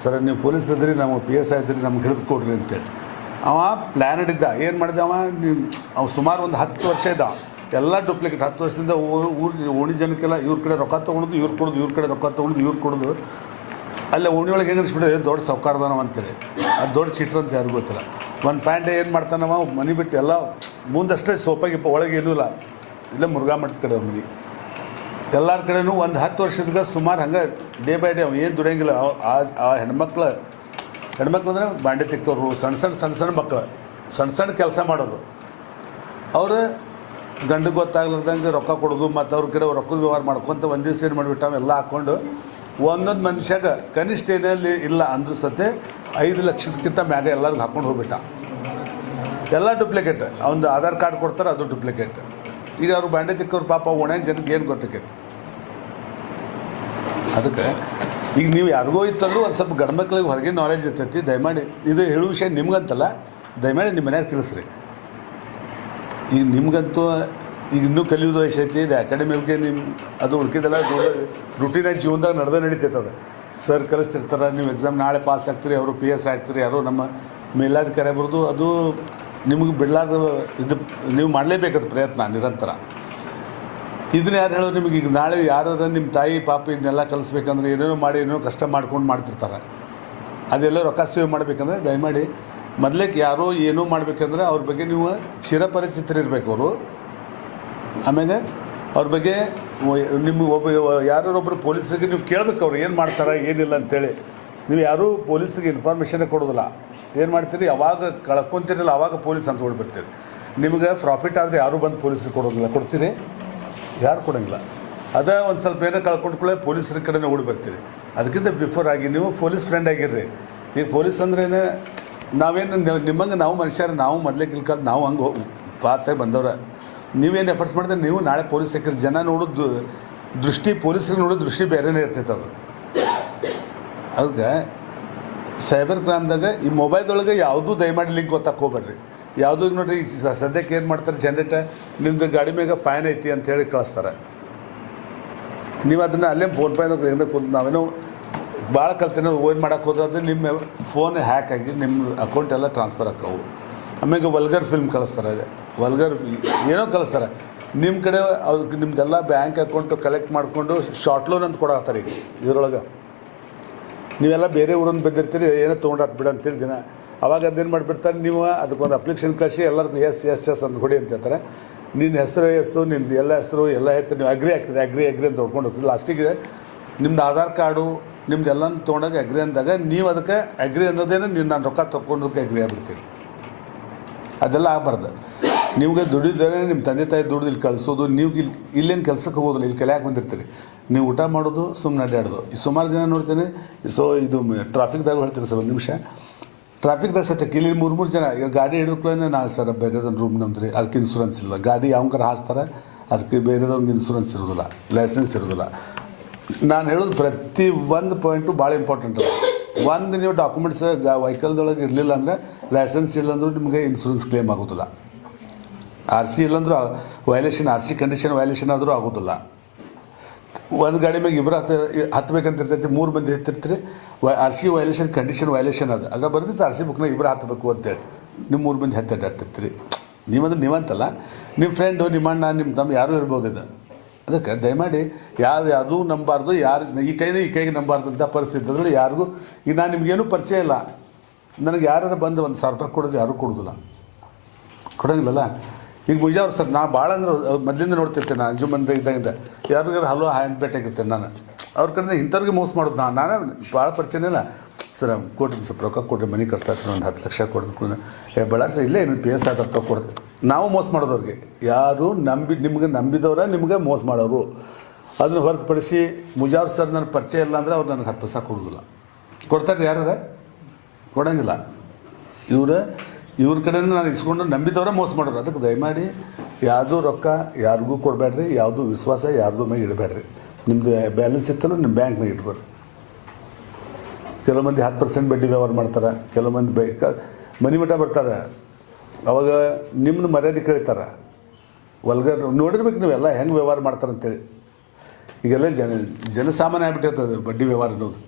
ಸರ್ ನೀವು ಪೊಲೀಸ್ ಇದ್ರಿ, ನಮ್ಮ PSI ಇದ್ರಿ, ನಮ್ಗೆ ಹಿಡಿದು ಕೊಡ್ರಿ ಅಂತೇಳಿ. ಅವ ಪ್ಲ್ಯಾನಡ್ ಇದ್ದ. ಏನು ಮಾಡಿದೆ ಅವ ಸುಮಾರು ಒಂದು 10 ವರ್ಷ ಇದ್ದ. ಎಲ್ಲ ಡೂಪ್ಲಿಕೇಟ್. 10 ವರ್ಷದಿಂದ ಓಣಿ ಜನಕ್ಕೆಲ್ಲ ಇವ್ರ ಕಡೆ ರೊಕ್ಕ ತೊಗೊಳೋದು, ಇವ್ರು ಕೊಡೋದು, ಇವ್ರ ಕಡೆ ರೊಕ್ಕ ತೊಗೊಳೋದು, ಇವ್ರು ಕೊಡೋದು. ಅಲ್ಲೇ ಓಣಿಯೊಳಗೆ ಹೆಂಗೆ ಅನಿಸ್ಬಿಟ್ಟೆ, ದೊಡ್ಡ ಸೌಕಾರದನವ ಅಂತೇಳಿ. ಅದು ದೊಡ್ಡ ಚೀಟ್ರ್ ಅಂತ ಯಾರಿಗೂ ಗೊತ್ತಿಲ್ಲ. ಒಂದು ಪ್ಯಾಂಟ್ ಏನು ಮಾಡ್ತಾನವ, ಮನೆ ಬಿಟ್ಟು ಎಲ್ಲ ಮುಂದಷ್ಟೇ ಸೋಪಾಗಿಪ್ಪ, ಒಳಗೆ ಏನೂ ಇಲ್ಲ. ಇಲ್ಲೇ ಮುರುಘಾ ಮಠದ ಕಡೆ ಅವ್ರ ಮನೆ. ಎಲ್ಲರ ಕಡೆನೂ ಒಂದು 10 ವರ್ಷದ ಸುಮಾರು ಹಂಗೆ ಡೇ ಬೈ ಡೇ ಅವ ಏನು ದುಡಿಯಂಗಿಲ್ಲ. ಆ ಹೆಣ್ಮಕ್ಳು ಅಂದರೆ ಬಾಂಡೆ ತಿಕ್ಕೋರು, ಸಣ್ಣ ಮಕ್ಕಳು, ಸಣ್ಣ ಕೆಲಸ ಮಾಡೋರು. ಅವರು ಗಂಡಿಗೆ ಗೊತ್ತಾಗ್ಲದಂಗೆ ರೊಕ್ಕ ಕೊಡೋದು, ಮತ್ತು ಅವ್ರ ಕಡೆ ರೊಕ್ಕದ ವ್ಯವಹಾರ ಮಾಡ್ಕೊತ ಒಂದು ದಿವಸ ಏನು ಮಾಡಿಬಿಟ್ಟ, ಎಲ್ಲ ಹಾಕ್ಕೊಂಡು ಒಂದೊಂದು ಮನುಷ್ಯಾಗ ಕನಿಷ್ಠ ಏನಲ್ಲಿ ಇಲ್ಲ ಅಂದ್ರೂ ಸತೆ 5 ಲಕ್ಷಕ್ಕಿಂತ ಮ್ಯಾಗ ಎಲ್ಲರಿಗೂ ಹಾಕ್ಕೊಂಡು ಹೋಗ್ಬಿಟ್ಟ. ಎಲ್ಲ ಡೂಪ್ಲಿಕೇಟ್. ಅವನು ಆಧಾರ್ ಕಾರ್ಡ್ ಕೊಡ್ತಾರೆ, ಅದು ಡೂಪ್ಲಿಕೇಟ್. ಈಗ ಅವರು ಬಾಂಡೆ ತಿಕ್ಕೋರು ಪಾಪ ಒಣ ಜನಕ್ಕೆ ಏನು ಗೊತ್ತಾಕೈತಿ. ಅದಕ್ಕೆ ಈಗ ನೀವು ಯಾರಿಗೋ ಇತ್ತಂದ್ರೂ ಒಂದು ಸ್ವಲ್ಪ ಗಂಡ್ಮಕ್ಳಿಗೆ ಹೊರಗೆ ನಾಲೆಜ್ ಇರ್ತೈತಿ. ದಯಮಾಡಿ ಇದು ಹೇಳೋ ವಿಷಯ ನಿಮ್ಗಂತಲ್ಲ, ದಯಮಾಡಿ ನಿಮ್ಮ ಮನ್ಯಾಗ ತಿಳಿಸ್ರಿ. ಈಗ ನಿಮ್ಗಂತೂ ಈಗ ಇನ್ನೂ ಕಲಿಯೋದು ವಯಸ್ಸು ಐತಿ ಇದು ಅಕಾಡೆಮಿಗೆ ನಿಮ್ಮ ಅದು ಉಳ್ಕಿದೆಲ್ಲ ರುಟೀನಾಗಿ ಜೀವನದಾಗ ನಡೆದೇ ನಡೀತೈತೆ ಅದು. ಸರ್ ಕಲಿಸ್ತಿರ್ತಾರೆ, ನೀವು ಎಕ್ಸಾಮ್ ನಾಳೆ ಪಾಸ್ ಆಗ್ತೀರಿ, ಅವರು PS ಆಗ್ತೀರಿ, ಯಾರೋ ನಮ್ಮ ಮೇಲಾಧಿಕಾರಿ ಬರ್ದು ಅದು ನಿಮಗೆ ಬಿಡಲಾರ್ದು ಇದು ನೀವು ಮಾಡಲೇಬೇಕಾದ ಪ್ರಯತ್ನ ನಿರಂತರ. ಇದನ್ನ ಯಾರು ಹೇಳೋದು ನಿಮಗೆ? ಈಗ ನಾಳೆ ಯಾರಾದ್ರೂ ನಿಮ್ಮ ತಾಯಿ ಪಾಪ ಇದನ್ನೆಲ್ಲ ಕಲಿಸ್ಬೇಕಂದ್ರೆ ಏನೇನೋ ಮಾಡಿ ಏನೇನೋ ಕಷ್ಟ ಮಾಡ್ಕೊಂಡು ಮಾಡ್ತಿರ್ತಾರೆ. ಅದೆಲ್ಲ ರೊಕ್ಕ ಸೇವ್ ಮಾಡಬೇಕಂದ್ರೆ ದಯಮಾಡಿ ಮೊದಲೇಕ್ಕೆ ಯಾರೋ ಏನೋ ಮಾಡಬೇಕಂದ್ರೆ ಅವ್ರ ಬಗ್ಗೆ ನೀವು ಚಿರಪರಿಚಿತರಿರ್ಬೇಕು ಅವರು. ಆಮೇಲೆ ಅವ್ರ ಬಗ್ಗೆ ನಿಮ್ಮ ಯಾರೊಬ್ಬರು ಪೊಲೀಸರಿಗೆ ನೀವು ಕೇಳಬೇಕು ಅವ್ರು ಏನು ಮಾಡ್ತಾರೆ ಏನಿಲ್ಲ ಅಂತೇಳಿ. ನೀವು ಯಾರೂ ಪೊಲೀಸರಿಗೆ ಇನ್ಫಾರ್ಮೇಷನ್ನೇ ಕೊಡೋದಿಲ್ಲ. ಏನು ಮಾಡ್ತೀರಿ, ಯಾವಾಗ ಕಳ್ಕೊತೀರಲ್ಲ ಆವಾಗ ಪೊಲೀಸ್ ಅಂತ ಓಡಿಬಿಡ್ತೀರಿ. ನಿಮಗೆ ಪ್ರಾಫಿಟ್ ಆದರೆ ಯಾರೂ ಬಂದು ಪೊಲೀಸ್ರಿಗೆ ಕೊಡೋದಿಲ್ಲ. ಕೊಡ್ತೀರಿ? ಯಾರು ಕೊಡೋಂಗಿಲ್ಲ. ಅದೇ ಒಂದು ಸ್ವಲ್ಪ ಏನೋ ಕಳ್ಕೊಂಡ್ಕೊಳ್ಳೆ ಪೊಲೀಸರ ಕಡೆನೇ ಓಡಿ ಬರ್ತೀರಿ. ಅದಕ್ಕಿಂತ ಬಿಫೋರ್ ಆಗಿ ನೀವು ಪೊಲೀಸ್ ಫ್ರೆಂಡ್ ಆಗಿರ್ರಿ. ಈಗ ಪೊಲೀಸ್ ಅಂದ್ರೇನೆ ನಾವೇನು ನಿಮ್ಮಂಗೆ ನಾವು ಮನುಷ್ಯರು, ನಾವು ಮೊದಲೇ ಕಿಲ್ಕಾದ ನಾವು ಹಂಗೆ ಪಾಸಾಗಿ ಬಂದವ್ರೆ. ನೀವೇನು ಎಫರ್ಟ್ಸ್ ಮಾಡಿದ್ರೆ ನೀವು ನಾಳೆ ಪೊಲೀಸ್ ಹಾಕಿರಿ. ಜನ ನೋಡೋದು ದೃಷ್ಟಿ, ಪೊಲೀಸರಿಗೆ ನೋಡೋ ದೃಷ್ಟಿ ಬೇರೆನೇ ಇರ್ತೈತೆ ಅದು. ಅದಕ್ಕೆ ಸೈಬರ್ ಕ್ರೈಮ್ದಾಗ ಈ ಮೊಬೈಲ್ದೊಳಗೆ ಯಾವುದೂ ದಯಮಾಡಿ ಲಿಂಕ್ ಗೊತ್ತಾಕ್ ಹೋಗ್ಬೇಡ್ರಿ. ಯಾವುದೂ ಈಗ ನೋಡಿರಿ ಸದ್ಯಕ್ಕೆ ಏನು ಮಾಡ್ತಾರೆ, ಜನರೇಟರ್ ನಿಮ್ಮದು ಗಾಡಿ ಮ್ಯಾಗ ಫೈನ್ ಐತಿ ಅಂತೇಳಿ ಕಳಿಸ್ತಾರೆ. ನೀವು ಅದನ್ನು ಅಲ್ಲೇ ಫೋನ್ಪೇದಾಗ ಏನೋ ನಾವೇನೋ ಭಾಳ ಕಲ್ತೇನೋ ಏನು ಮಾಡೋಕ್ಕೆ ಹೋದ್ರೆ ನಿಮ್ಮ ಫೋನ್ ಹ್ಯಾಕ್ ಆಗಿ ನಿಮ್ಮ ಅಕೌಂಟ್ ಎಲ್ಲ ಟ್ರಾನ್ಸ್ಫರ್ ಆಕ್ಕವು. ಆಮೇಲೆ ವಲ್ಗರ್ ಫಿಲ್ಮ್ ಕಳಿಸ್ತಾರೆ, ವಲ್ಗರ್ ಏನೋ ಕಳಿಸ್ತಾರೆ. ನಿಮ್ಮ ಕಡೆ ಅದಕ್ಕೆ ನಿಮ್ದೆಲ್ಲ ಬ್ಯಾಂಕ್ ಅಕೌಂಟು ಕಲೆಕ್ಟ್ ಮಾಡಿಕೊಂಡು ಶಾರ್ಟ್ ಲೋನ್ ಅಂತ ಕೊಡಾಕ್ತಾರೆ. ಈಗ ಇದರೊಳಗೆ ನೀವೆಲ್ಲ ಬೇರೆ ಊರನ್ನು ಬಂದಿರ್ತೀರಿ, ಏನೋ ತೊಗೊಂಡು ಬಿಡ ಅಂತೇಳಿ ದಿನ. ಅವಾಗ ಅದೇನು ಮಾಡಿಬಿಡ್ತಾರೆ, ನೀವು ಅದಕ್ಕೊಂದು ಅಪ್ಲಿಕೇಶನ್ ಕಳಿಸಿ ಎಲ್ಲರಿಗೂ ಎಸ್ ಎಸ್ ಎಸ್ ಅಂತ ಕೊಡಿ ಅಂತ ಹೇಳ್ತಾರೆ. ನಿನ್ನ ಹೆಸರು ಎಸ್ಸು, ನಿಮ್ದು ಎಲ್ಲ ಹೆಸರು ಎಲ್ಲ ಹೇಳ್ತಾರೆ. ನೀವು ಅಗ್ರಿ ಆಗ್ತೀರಿ, ಅಗ್ರಿ ಅಂತ ಹೊಡ್ಕೊಂಡು ಹೋಗ್ತೀರಿ. ಲಾಸ್ಟಿಗೆ ನಿಮ್ದು ಆಧಾರ್ ಕಾರ್ಡು ನಿಮ್ದು ಎಲ್ಲನೂ ತೊಗೊಂಡಾಗ ಅಗ್ರಿ ಅಂದಾಗ ನೀವು ಅದಕ್ಕೆ ಅಗ್ರಿ ಅನ್ನೋದೇನೋ ನೀವು ನಾನು ರೊಕ್ಕ ತೊಗೊಂಡೋದಕ್ಕೆ ಅಗ್ರಿ ಆಗ್ಬಿಡ್ತೀರಿ. ಅದೆಲ್ಲ ಆಗಬಾರ್ದು. ನಿಮ್ಗೆ ದುಡಿದ್ರೆ ನಿಮ್ಮ ತಂದೆ ತಾಯಿ ದುಡ್ದು ಇಲ್ಲಿ ಕಳಿಸೋದು, ನೀವು ಇಲ್ಲೇನು ಕೆಲಸಕ್ಕೆ ಹೋಗೋದಿಲ್ಲ, ಇಲ್ಲಿ ಕಲಿಯಾಕೆ ಬಂದಿರ್ತೀರಿ. ನೀವು ಊಟ ಮಾಡೋದು, ಸುಮ್ಮನೆ ಅಡ್ಡಾಡೋದು. ಈ ಸುಮಾರು ಜನ ನೋಡ್ತೀನಿ. ಸೊ ಇದು ಟ್ರಾಫಿಕ್ದಾಗ ಹೇಳ್ತೀರಿ ಸರ್, ಒಂದು ನಿಮಿಷ. ಟ್ರಾಫಿಕ್ದಾಗ ಸತ್ಯಕ್ಕೆ ಇಲ್ಲಿ 3 ಜನ ಈಗ ಗಾಡಿ ಹಿಡಿದ್ಕೊಳ್ಳೇ ನಾನು ಸರ್ ಬೇರೆದೊಂದು ರೂಮ್ ನಮ್ದ್ರಿ, ಅದಕ್ಕೆ ಇನ್ಶೂರೆನ್ಸ್ ಇಲ್ಲ. ಗಾಡಿ ಯಾವಂಕರ ಹಾಸ್ತಾರೆ, ಅದಕ್ಕೆ ಬೇರೆದೊಂದು ಇನ್ಶೂರೆನ್ಸ್ ಇರೋದಿಲ್ಲ, ಲೈಸೆನ್ಸ್ ಇರೋದಿಲ್ಲ. ನಾನು ಹೇಳೋದು ಪ್ರತಿ ಒಂದು ಪಾಯಿಂಟು ಭಾಳ ಇಂಪಾರ್ಟೆಂಟ್. ಒಂದು ನೀವು ಡಾಕ್ಯುಮೆಂಟ್ಸ್ ವೆಹಿಕಲ್ದೊಳಗೆ ಇರಲಿಲ್ಲ ಅಂದರೆ, ಲೈಸೆನ್ಸ್ ಇಲ್ಲಾಂದ್ರೂ ನಿಮಗೆ ಇನ್ಶೂರೆನ್ಸ್ ಕ್ಲೇಮ್ ಆಗೋದಿಲ್ಲ. RC ಇಲ್ಲಾಂದ್ರೂ ವೈಲೇಷನ್, RC ಕಂಡೀಷನ್ ವೈಲೇಷನ್ ಆದರೂ ಆಗೋದಿಲ್ಲ. ಒಂದು ಗಾಡಿ ಮ್ಯಾಗ ಇಬ್ಬರು ಹತ್ತಬೇಕಂತ ಇರ್ತೈತಿ, 3 ಮಂದಿ ಹತ್ತಿರ್ತೀರಿ. RC ವೈಲೇಷನ್ ಕಂಡೀಷನ್ ವೈಲೇಷನ್ ಅದ ಬರ್ದಿತ್ತು RC ಬುಕ್ನಾಗ ಇಬ್ಬರು ಹತ್ತಬೇಕು ಅಂತೇಳಿ. ನೀವು 3 ಮಂದಿ ಹತ್ತಾಡ್ತಿರ್ತೀರಿ. ನೀವಂತಲ್ಲ, ನಿಮ್ಮ ಫ್ರೆಂಡು, ನಿಮ್ಮ ಅಣ್ಣ, ನಿಮ್ಮ ತಮ್ಮ ಯಾರೂ ಇರ್ಬೋದು. ಇದು ಅದಕ್ಕೆ ದಯಮಾಡಿ ಯಾವುದೂ ನಂಬಾರ್ದು, ಯಾರು ಈ ಕೈಗೆ ನಂಬಾರ್ದು ಅಂತ ಪರಿಸ್ಥಿತಿ ಅದ್ರಲ್ಲಿ ಯಾರಿಗೂ. ಈಗ ನಾನು ನಿಮಗೇನೂ ಪರಿಚಯ ಇಲ್ಲ, ನನಗೆ ಯಾರು ಬಂದು 1,000 ರೂಪಾಯಿ ಕೊಡೋದು ಯಾರೂ ಕೊಡೋದಿಲ್ಲ, ಕೊಡೋಂಗಿಲ್ಲಲ್ಲ. ಈಗ ಮುಜಾವ್ರು ಸರ್, ನಾ ಭಾಳ ಅಂದ್ರೆ ಮೊದಲಿಂದ ನೋಡ್ತಿರ್ತೇನೆ. ನಾನು ಅಂಜುಮಂದ ಇದ್ದಾಗಿಂದ ಯಾರಿಗಾರು ಹಲೋ ಹಾಯ್ ಅಂತ ಭೇಟಿಯಾಗಿರ್ತೇನೆ ನಾನು. ಅವ್ರ ಕಡೆ ಇಂಥವ್ರಿಗೆ ಮೋಸ ಮಾಡೋದು ನಾನೇ ಭಾಳ ಪರಿಚಯ ಇಲ್ಲ. ಸರ್ ಕೊಡ್ರಿ, ಸ್ವಲ್ಪ ರೊಕ್ಕ ಕೊಡ್ರಿ, ಮನೆ ಕಳ್ಸಾಕ್ರಿ, ಒಂದು 10 ಲಕ್ಷ ಕೊಡೋದು. ಬಳ್ಳಾರಿ ಸರ್ ಇಲ್ಲೇ ಏನು PS ಆದ ಕೊಡ್ತೀವಿ. ನಾವು ಮೋಸ ಮಾಡೋದವ್ರಿಗೆ ಯಾರು ನಿಮ್ಗೆ ನಂಬಿದವ್ರ ನಿಮ್ಗೆ ಮೋಸ ಮಾಡೋರು. ಅದನ್ನು ಹೊರತುಪಡಿಸಿ ಮುಜಾವ್ರ್ ಸರ್ ನನ್ನ ಪರಿಚಯ ಇಲ್ಲ ಅಂದರೆ ಅವ್ರು ನನಗೆ 10 ಪೈಸೆ ಕೊಡೋದಿಲ್ಲ. ಕೊಡ್ತಾರೆ ಯಾರ? ಕೊಡೋಂಗಿಲ್ಲ. ಇವ್ರ ಕಡೆಯಿಂದ ನಾನು ಇಸ್ಕೊಂಡು ನಂಬಿದವರೇ ಮೋಸ ಮಾಡೋರು. ಅದಕ್ಕೆ ದಯಮಾಡಿ ಯಾವುದೂ ರೊಕ್ಕ ಯಾರಿಗೂ ಕೊಡಬೇಡ್ರಿ, ಯಾವುದೂ ವಿಶ್ವಾಸ ಯಾರ್ದು ಮೇಲೆ ಇಡಬೇಡ್ರಿ. ನಿಮ್ಮದು ಬ್ಯಾಲೆನ್ಸ್ ಇತ್ತಲ್ಲ ನಿಮ್ಮ ಬ್ಯಾಂಕ್ನಾಗ ಇಟ್ಕೊರಿ. ಕೆಲವು ಮಂದಿ 10% ಬಡ್ಡಿ ವ್ಯವಹಾರ ಮಾಡ್ತಾರೆ, ಕೆಲವು ಮಂದಿ ಮನೆ ಮಠ ಬರ್ತಾರೆ. ಅವಾಗ ನಿಮ್ಮದು ಮರ್ಯಾದೆ ಕೇಳ್ತಾರೆ. ವಲ್ಗರ್ ನೋಡಿರ್ಬೇಕು ನೀವೆಲ್ಲ ಹೆಂಗೆ ವ್ಯವಹಾರ ಮಾಡ್ತಾರೆ ಅಂತೇಳಿ. ಈಗೆಲ್ಲ ಜನಸಾಮಾನ್ಯ ಆಗ್ಬಿಟ್ಟಿರ್ತದೆ ಬಡ್ಡಿ ವ್ಯವಹಾರ ಅನ್ನೋದು.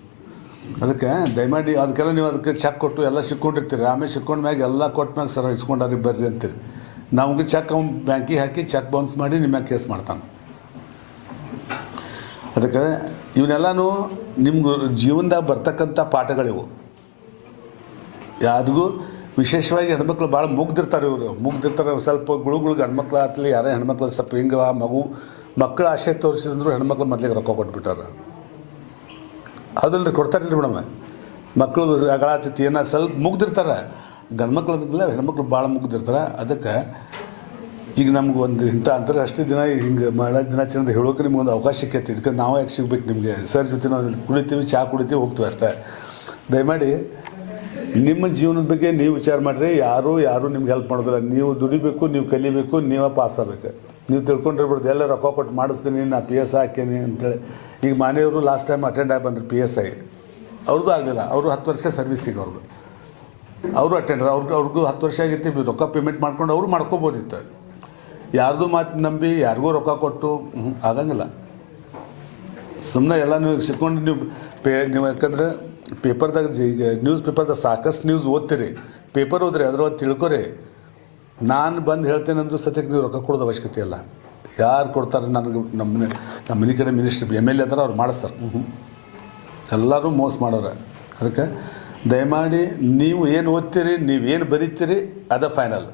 ಅದಕ್ಕೆ ದಯಮಾಡಿ ಅದಕ್ಕೆಲ್ಲ ನೀವು ಅದಕ್ಕೆ ಚೆಕ್ ಕೊಟ್ಟು ಎಲ್ಲ ಸಿಕ್ಕೊಂಡಿರ್ತೀರಿ. ಆಮೇಲೆ ಸಿಕ್ಕೊಂಡ ಮ್ಯಾಗ ಎಲ್ಲ ಕೊಟ್ಟ ಮ್ಯಾಗ ಸರ್ ಇಸ್ಕೊಂಡಾರಿಗೆ ಬರ್ರಿ ಅಂತೀರಿ. ನಮಗೆ ಚೆಕ್ ಅವ್ನು ಬ್ಯಾಂಕಿಗೆ ಹಾಕಿ ಚೆಕ್ ಬೌನ್ಸ್ ಮಾಡಿ ನಿಮ್ಮ ಕೇಸ್ ಮಾಡ್ತಾನೆ. ಅದಕ್ಕೆ ಇವನ್ನೆಲ್ಲನೂ ನಿಮ್ಗೆ ಜೀವನದಾಗ ಬರ್ತಕ್ಕಂಥ ಪಾಠಗಳಿವು. ಯಾರಿಗೂ ವಿಶೇಷವಾಗಿ ಹೆಣ್ಮಕ್ಳು ಭಾಳ ಮುಗ್ದಿರ್ತಾರೆ. ಮುಗ್ದಿರ್ತಾರೆ ಸ್ವಲ್ಪ ಗುಳುಗುಳಿಗೆ ಹೆಣ್ಮಕ್ಳು ಆತಲಿ, ಯಾರೇ ಹೆಣ್ಮಕ್ಳು ಸ್ವಲ್ಪ ಹಿಂಗೆ ಮಕ್ಕಳ ಆಶೆ ತೋರಿಸಿದ್ರು ಹೆಣ್ಮಕ್ಳು ಮೊದಲಿಗೆ ರೊಕ್ಕ ಕೊಟ್ಬಿಟ್ಟಾರ. ಅದಲ್ರಿ ಕೊಡ್ತಾರಿಲ್ರಿ ಮೇಡಮ್. ಮಕ್ಕಳು ಅಗಳಾತೈತಿ ಏನೋ ಸ್ವಲ್ಪ ಮುಗ್ದಿರ್ತಾರೆ. ಗಂಡ್ಮಕ್ಳು ಅದಿಲ್ಲ, ಹೆಣ್ಮಕ್ಳು ಭಾಳ ಮುಗ್ದಿರ್ತಾರೆ. ಅದಕ್ಕೆ ಈಗ ನಮ್ಗೆ ಒಂದು ಇಂಥ ಅಂತಾರಾಷ್ಟ್ರೀಯ ದಿನ ಹಿಂಗೆ ಮಹಿಳಾ ದಿನಾಚರಣೆ ಹೇಳೋಕೆ ನಿಮ್ಗೊಂದು ಅವಕಾಶ ಸಿಕ್ಕೈತಿ. ಇದಕ್ಕೆ ನಾವು ಯಾಕೆ ಸಿಗ್ಬೇಕು ನಿಮಗೆ? ಸರ್ ಜೊತೆ ನಾವು ಕುಡಿತೀವಿ, ಚಹಾ ಕುಡಿತೀವಿ, ಹೋಗ್ತೀವಿ ಅಷ್ಟೇ. ದಯಮಾಡಿ ನಿಮ್ಮ ಜೀವನದ ಬಗ್ಗೆ ನೀವು ವಿಚಾರ ಮಾಡಿರಿ. ಯಾರೂ ನಿಮ್ಗೆ ಹೆಲ್ಪ್ ಮಾಡೋದಿಲ್ಲ. ನೀವು ದುಡಿಬೇಕು, ನೀವು ಕಲಿಬೇಕು, ನೀವೇ ಪಾಸ್ ಆಗಬೇಕು. ನೀವು ತಿಳ್ಕೊಂಡಿರ್ಬೋದು ಎಲ್ಲ ರೊಕ್ಕ ಕೊಟ್ಟು ಮಾಡಿಸ್ತೀನಿ, ನಾ PS ಹಾಕೀನಿ ಅಂತೇಳಿ. ಈಗ ಮನೆಯವರು ಲಾಸ್ಟ್ ಟೈಮ್ ಅಟೆಂಡ್ ಆಗಿ ಬಂದರು PSI. ಅವ್ರದ್ದು ಆಗಲಿಲ್ಲ. ಅವರು 10 ವರ್ಷ ಸರ್ವಿಸಿಗೆ ಅವರು ಅಟೆಂಡರ್. ಅವ್ರಿಗೂ 10 ವರ್ಷ ಆಗಿತ್ತು. ರೊಕ್ಕ ಪೇಮೆಂಟ್ ಮಾಡ್ಕೊಂಡು ಅವರು ಮಾಡ್ಕೋಬೋದಿತ್ತು. ಯಾರ್ದು ಮಾತು ನಂಬಿ ಯಾರಿಗೂ ರೊಕ್ಕ ಕೊಟ್ಟು ಆಗಂಗಿಲ್ಲ. ಸುಮ್ಮನೆ ಎಲ್ಲ ನೀವು ಸಿಕ್ಕೊಂಡು ನೀವು ಯಾಕಂದ್ರೆ ಪೇಪರ್ದಾಗ ಈಗ ನ್ಯೂಸ್ ಪೇಪರ್ದಾಗ ಸಾಕಷ್ಟು ನ್ಯೂಸ್ ಓದ್ತೀರಿ, ಪೇಪರ್ ಓದ್ರಿ, ಅದ್ರೊಳಗೆ ತಿಳ್ಕೊರಿ. ನಾನು ಬಂದು ಹೇಳ್ತೇನೆ ಅಂದ್ರೂ ಸತ್ಯಕ್ಕೆ ನೀವು ರೊಕ್ಕ ಕೊಡೋದು ಅವಶ್ಯಕತೆ ಇಲ್ಲ. ಯಾರು ಕೊಡ್ತಾರೆ ನನಗೆ ನಮ್ಮ ಮನೆ ಕಡೆ ಮಿನಿಸ್ಟ್ರಿ MLA ಅದಾರ ಅವ್ರು ಮಾಡಿಸ್ತಾರೆ. ಎಲ್ಲರೂ ಮೋಸ ಮಾಡೋರು. ಅದಕ್ಕೆ ದಯಮಾಡಿ ನೀವು ಏನು ಓದ್ತೀರಿ, ನೀವೇನು ಬರೀತೀರಿ ಅದ ಫೈನಲ್.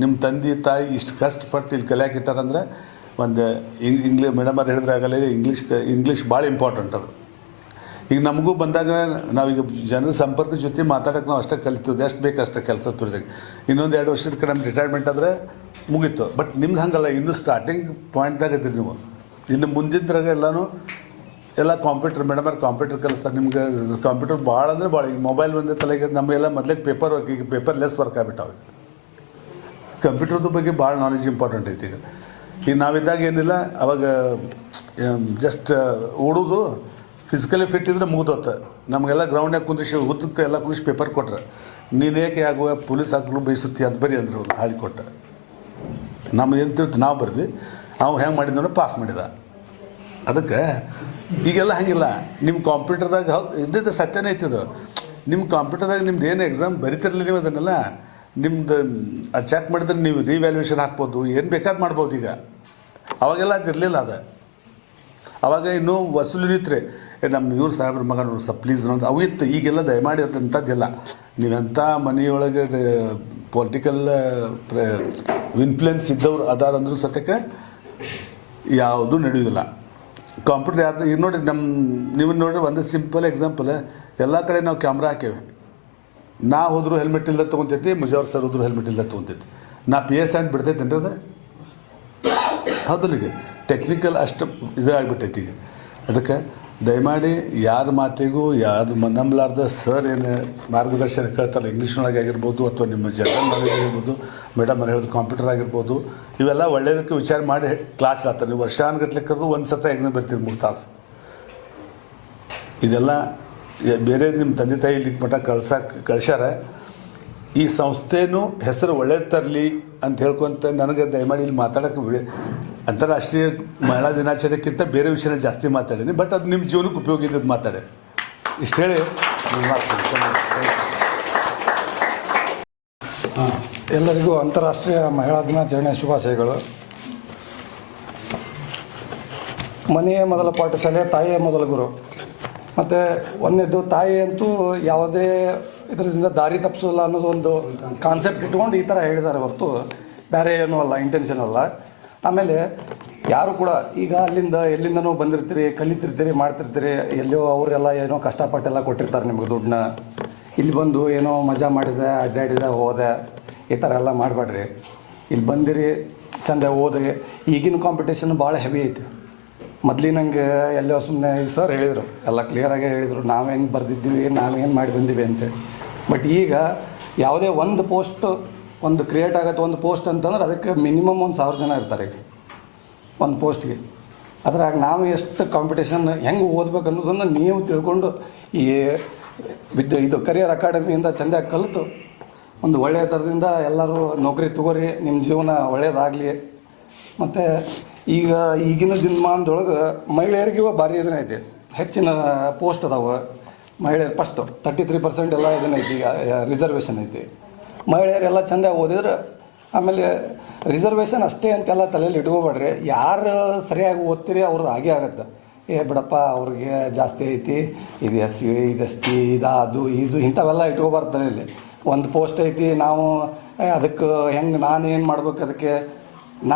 ನಿಮ್ಮ ತಂದೆ ತಾಯಿ ಇಷ್ಟು ಕಷ್ಟಪಟ್ಟು ಇಲ್ಲಿ ಕಲಿಯಾಕೆ ಇಟ್ಟಾರಂದ್ರೆ ಒಂದು ಮೇಡಮ್ ಅವ್ರು ಹೇಳಿದ್ರೆ ಆಗಲ್ಲ, ಇಂಗ್ಲೀಷ್ ಭಾಳ ಇಂಪಾರ್ಟೆಂಟ್ ಅದು. ಈಗ ನಮಗೂ ಬಂದಾಗ ನಾವೀಗ ಜನರ ಸಂಪರ್ಕ ಜೊತೆ ಮಾತಾಡೋಕೆ ನಾವು ಅಷ್ಟೇ ಕಲಿತೀವಿ, ಎಷ್ಟು ಬೇಕು ಅಷ್ಟೇ ಕೆಲಸ ತುರಿದಾಗ. ಇನ್ನೊಂದು 2 ವರ್ಷದ ಕಡೆ ನಮ್ಮ ರಿಟೈರ್ಮೆಂಟ್ ಆದರೆ ಮುಗೀತು. ಬಟ್ ನಿಮ್ದು ಹಂಗಲ್ಲ, ಇನ್ನೂ ಸ್ಟಾರ್ಟಿಂಗ್ ಪಾಯಿಂಟ್ದಾಗ ಇದ್ದೀರಿ ನೀವು. ಇನ್ನು ಮುಂದಿದ್ರಾಗ ಎಲ್ಲ ಕಂಪ್ಯೂಟರ್ ಮೇಡಮ್ ಅವ್ರು ಕಂಪ್ಯೂಟರ್ ಕಲಿಸ್ತಾರೆ ನಿಮ್ಗೆ. ಕಂಪ್ಯೂಟರ್ ಭಾಳ ಅಂದರೆ ಭಾಳ. ಈಗ ಮೊಬೈಲ್ ಬಂದ ತಲೆಗೆ ನಮಗೆಲ್ಲ ಮೊದಲಿಗೆ ಪೇಪರ್ ವರ್ಕ್, ಈಗ ಪೇಪರ್ಲೆಸ್ ವರ್ಕ್ ಆಗ್ಬಿಟ್ಟಾವೆ. ಕಂಪ್ಯೂಟರ್ದು ಬಗ್ಗೆ ಭಾಳ ನಾಲೆಜ್ ಇಂಪಾರ್ಟೆಂಟ್ ಐತಿ. ಈಗ ನಾವಿದ್ದಾಗ ಏನಿಲ್ಲ, ಅವಾಗ ಜಸ್ಟ್ ಓಡೋದು, ಫಿಸಿಕಲಿ ಫಿಟ್ ಇದ್ರೆ ಮುಗಿದೋತ. ನಮಗೆಲ್ಲ ಗ್ರೌಂಡ್ನಾಗ ಕುಂದಿಸಿ ಹುತ್ತಕ್ಕೆ ಎಲ್ಲ ಕುಂದಿಸಿ ಪೇಪರ್ ಕೊಟ್ರೆ, ನೀನು ಏಕೆ ಆಗುವ ಪೊಲೀಸ್ ಹಾಕಲು ಬಯಸುತ್ತಿ ಅದು ಬರೀ ಅಂದರು ಹಾಳಿ ಕೊಟ್ಟ. ನಮ್ದು ಏನು ತಿಳ್ತು ನಾವು ಬರ್ವಿ, ಅವ್ನು ಹೆಂಗೆ ಮಾಡಿದ್ನೋ ಪಾಸ್ ಮಾಡಿದ. ಅದಕ್ಕೆ ಈಗೆಲ್ಲ ಹಂಗಿಲ್ಲ. ನಿಮ್ಮ ಕಂಪ್ಯೂಟರ್ದಾಗ ಇದ್ದಿದ್ದು ಸತ್ಯನೇ ಐತಿದು. ನಿಮ್ಮ ಕಂಪ್ಯೂಟರ್ದಾಗ ನಿಮ್ದು ಏನು ಎಕ್ಸಾಮ್ ಬರಿತಿರಲಿ ನೀವು ಅದನ್ನೆಲ್ಲ ನಿಮ್ದು ಅದು ಚೆಕ್ ಮಾಡಿದ್ರೆ ನೀವು ರಿವ್ಯಾಲ್ಯೂಯೇಷನ್ ಹಾಕ್ಬೋದು, ಏನು ಬೇಕಾದ್ ಮಾಡ್ಬೋದು. ಈಗ ಅವಾಗೆಲ್ಲ ಅದು ಇರಲಿಲ್ಲ. ಅದು ಅವಾಗ ಇನ್ನೂ ವಸೂಲಿ ಇತ್ತು. ನಮ್ಮ ಇವ್ರು ಸಾಹೇಬ್ರ ಮಗನವ್ರು ಸ್ವಲ್ಪ ಪ್ಲೀಸ್ ಅಂತ ಅವು ಇತ್ತು. ಈಗೆಲ್ಲ ದಯಮಾಡಿ ಅಂಥದ್ದಿಲ್ಲ. ನೀವೆಂಥ ಮನೆಯೊಳಗೆ ಪೊಲಿಟಿಕಲ್ ಇನ್ಫ್ಲುಯೆನ್ಸ್ ಇದ್ದವ್ರು ಅದಾರಂದ್ರೂ ಸತ್ಯಕ್ಕೆ ಯಾವುದೂ ನಡೆಯೋದಿಲ್ಲ. ಕಂಪ್ಯೂಟರ್ ಯಾರು ಈಗ ನೋಡಿ, ನೀವು ನೋಡ್ರಿ ಒಂದು ಸಿಂಪಲ್ ಎಕ್ಸಾಂಪಲ್, ಎಲ್ಲ ಕಡೆ ನಾವು ಕ್ಯಾಮ್ರಾ ಹಾಕೇವೆ. ನಾ ಹೋದ್ರು ಹೆಲ್ಮೆಟ್ ಇಲ್ಲದೆ ತೊಗೊತೈತಿ, ಮುಜಾವರ್ ಸರ್ ಹೋದ್ರು ಹೆಲ್ಮೆಟ್ ಇಲ್ಲದೆ ತೊಗೊತೈತಿ. ನಾ PSI ಅಂತ ಬಿಡ್ತೈತೇನ್ರಿ ಅದು? ಹೌದಲ್ಲ, ಈಗ ಟೆಕ್ನಿಕಲ್ ಅಷ್ಟು ಇದಾಗ್ಬಿಟ್ಟೈತಿ ಈಗ. ಅದಕ್ಕೆ ದಯಮಾಡಿ ಯಾರ ಮಾತಿಗೂ ಯಾರು ನಂಬಲಾರ್ದ ಸರ್ ಏನು ಮಾರ್ಗದರ್ಶನ ಕೇಳ್ತಾರೆ, ಇಂಗ್ಲೀಷ್ನೊಳಗೆ ಆಗಿರ್ಬೋದು ಅಥವಾ ನಿಮ್ಮ ಜನರಲ್ ನಾಲೆಜ್ ಆಗಿರ್ಬೋದು, ಮೇಡಮ್ ಅವ್ರು ಹೇಳಿದ ಕಂಪ್ಯೂಟರ್ ಆಗಿರ್ಬೋದು, ಇವೆಲ್ಲ ಒಳ್ಳೆಯದಕ್ಕೆ ವಿಚಾರ ಮಾಡಿ ಕ್ಲಾಸ್ ಆಗ್ತಾರೆ. ನೀವು ವರ್ಷಾನುಗಟ್ಲೆ ಕರೆದು ಒಂದು ಸತ ಎಕ್ಸಾಮ್ ಬರ್ತೀರಿ 3 ತಾಸು. ಇದೆಲ್ಲ ಬೇರೆ ನಿಮ್ಮ ತಂದೆ ತಾಯಿ ಇಲ್ಲಿ ಮಟ್ಟ ಕಳ್ಸ್ಯಾರ. ಈ ಸಂಸ್ಥೆನೂ ಹೆಸರು ಒಳ್ಳೇದು ತರಲಿ ಅಂತ ಹೇಳ್ಕೊಂತ ನನಗೆ ದಯಮಾಡಿ ಇಲ್ಲಿ ಮಾತಾಡೋಕ್ಕೆ ಅಂತಾರಾಷ್ಟ್ರೀಯ ಮಹಿಳಾ ದಿನಾಚರಣೆಕ್ಕಿಂತ ಬೇರೆ ವಿಷಯನ ಜಾಸ್ತಿ ಮಾತಾಡೀನಿ. ಬಟ್ ಅದು ನಿಮ್ಮ ಜೀವನಕ್ಕೆ ಉಪಯೋಗ ಇದ್ದದ್ದು ಮಾತಾಡಿ. ಇಷ್ಟು ಹೇಳಿ ಎಲ್ಲರಿಗೂ ಅಂತಾರಾಷ್ಟ್ರೀಯ ಮಹಿಳಾ ದಿನಾಚರಣೆ ಶುಭಾಶಯಗಳು. ಮನೆಯೇ ಮೊದಲ ಪಾಠಶಾಲೆ, ತಾಯಿಯೇ ಮೊದಲ ಗುರು. ಮತ್ತು ಒಂದನೇದು ತಾಯಿ ಅಂತೂ ಯಾವುದೇ ಇದರಿಂದ ದಾರಿ ತಪ್ಪಿಸೋಲ್ಲ ಅನ್ನೋದು ಒಂದು ಕಾನ್ಸೆಪ್ಟ್ ಇಟ್ಕೊಂಡು ಈ ಥರ ಹೇಳಿದ್ದಾರೆ ಹೊರತು ಬೇರೆ ಏನೂ ಅಲ್ಲ, ಇಂಟೆನ್ಷನ್ ಅಲ್ಲ. ಆಮೇಲೆ ಯಾರು ಕೂಡ ಈಗ ಎಲ್ಲಿಂದನೋ ಬಂದಿರ್ತೀರಿ, ಕಲಿತಿರ್ತೀರಿ, ಮಾಡ್ತಿರ್ತೀರಿ, ಎಲ್ಲೋ ಅವರೆಲ್ಲ ಏನೋ ಕಷ್ಟಪಟ್ಟೆಲ್ಲ ಕೊಟ್ಟಿರ್ತಾರೆ ನಿಮಗೆ ದುಡ್ಡನ್ನ. ಇಲ್ಲಿ ಬಂದು ಏನೋ ಮಜಾ ಮಾಡಿದೆ, ಅಡ್ಡಾಡಿದೆ, ಹೋದೆ, ಈ ಥರ ಎಲ್ಲ ಮಾಡಬೇಡ್ರಿ. ಇಲ್ಲಿ ಬಂದಿರಿ, ಚೆಂದ ಓದ್ರಿ. ಈಗಿನ ಕಾಂಪಿಟೇಷನ್ ಭಾಳ ಹೆವಿ ಐತಿ. ಮೊದಲಿನಂಗೆ ಎಲ್ಲೋ ಸುಮ್ಮನೆ ಈ ಸರ್ ಹೇಳಿದರು, ಎಲ್ಲ ಕ್ಲಿಯರಾಗೇ ಹೇಳಿದರು, ನಾವು ಹೆಂಗೆ ಬರೆದಿದ್ದೀವಿ, ನಾವೇನು ಮಾಡಿ ಬಂದೀವಿ ಅಂತೇಳಿ. ಬಟ್ ಈಗ ಯಾವುದೇ ಒಂದು ಪೋಸ್ಟ್ ಒಂದು ಕ್ರಿಯೇಟ್ ಆಗತ್ತೆ, ಒಂದು ಪೋಸ್ಟ್ ಅಂತಂದ್ರೆ ಅದಕ್ಕೆ ಮಿನಿಮಮ್ 1000 ಜನ ಇರ್ತಾರೆ ಈಗ ಒಂದು ಪೋಸ್ಟ್ಗೆ. ಅದ್ರಾಗ ನಾವು ಎಷ್ಟು ಕಾಂಪಿಟೇಷನ್ ಹೆಂಗೆ ಓದ್ಬೇಕು ಅನ್ನೋದನ್ನು ನೀವು ತಿಳ್ಕೊಂಡು ಈ ಇದು ಕರಿಯರ್ ಅಕಾಡೆಮಿಯಿಂದ ಚೆಂದಾಗಿ ಕಲಿತು ಒಂದು ಒಳ್ಳೆಯ ಥರದಿಂದ ಎಲ್ಲರೂ ನೌಕರಿ ತಗೋರಿ, ನಿಮ್ಮ ಜೀವನ ಒಳ್ಳೆಯದಾಗಲಿ. ಮತ್ತು ಈಗಿನ ದಿನಮಾನದೊಳಗೆ ಮಹಿಳೆಯರಿಗೂ ಭಾರಿ ಇದನ್ನೈತಿ, ಹೆಚ್ಚಿನ ಪೋಸ್ಟ್ ಅದಾವೆ. ಮಹಿಳೆಯರು ಫಸ್ಟು 33% ಎಲ್ಲ ಇದನ್ನೈತಿ, ರಿಸರ್ವೇಷನ್ ಐತಿ. ಮಹಿಳೆಯರೆಲ್ಲ ಚೆಂದ ಓದಿದ್ರೆ ಆಮೇಲೆ ರಿಸರ್ವೇಷನ್ ಅಷ್ಟೇ ಅಂತೆಲ್ಲ ತಲೆಯಲ್ಲಿ ಇಟ್ಕೋಬೇಡ್ರಿ. ಯಾರು ಸರಿಯಾಗಿ ಓದ್ತೀರಿ ಅವ್ರದ್ದು ಹಾಗೆ ಆಗುತ್ತೆ. ಬಿಡಪ್ಪ ಅವ್ರಿಗೆ ಜಾಸ್ತಿ ಐತಿ, ಇದು SC, ಇದು ST, ಇದು ಅದು ಇದು ಇಂಥವೆಲ್ಲ ಇಟ್ಕೋಬಾರ್ದು ತಲೆಯಲ್ಲಿ. ಒಂದು ಪೋಸ್ಟ್ ಐತಿ, ನಾವು ಅದಕ್ಕೆ ಹೆಂಗೆ ನಾನೇನು ಮಾಡ್ಬೇಕು, ಅದಕ್ಕೆ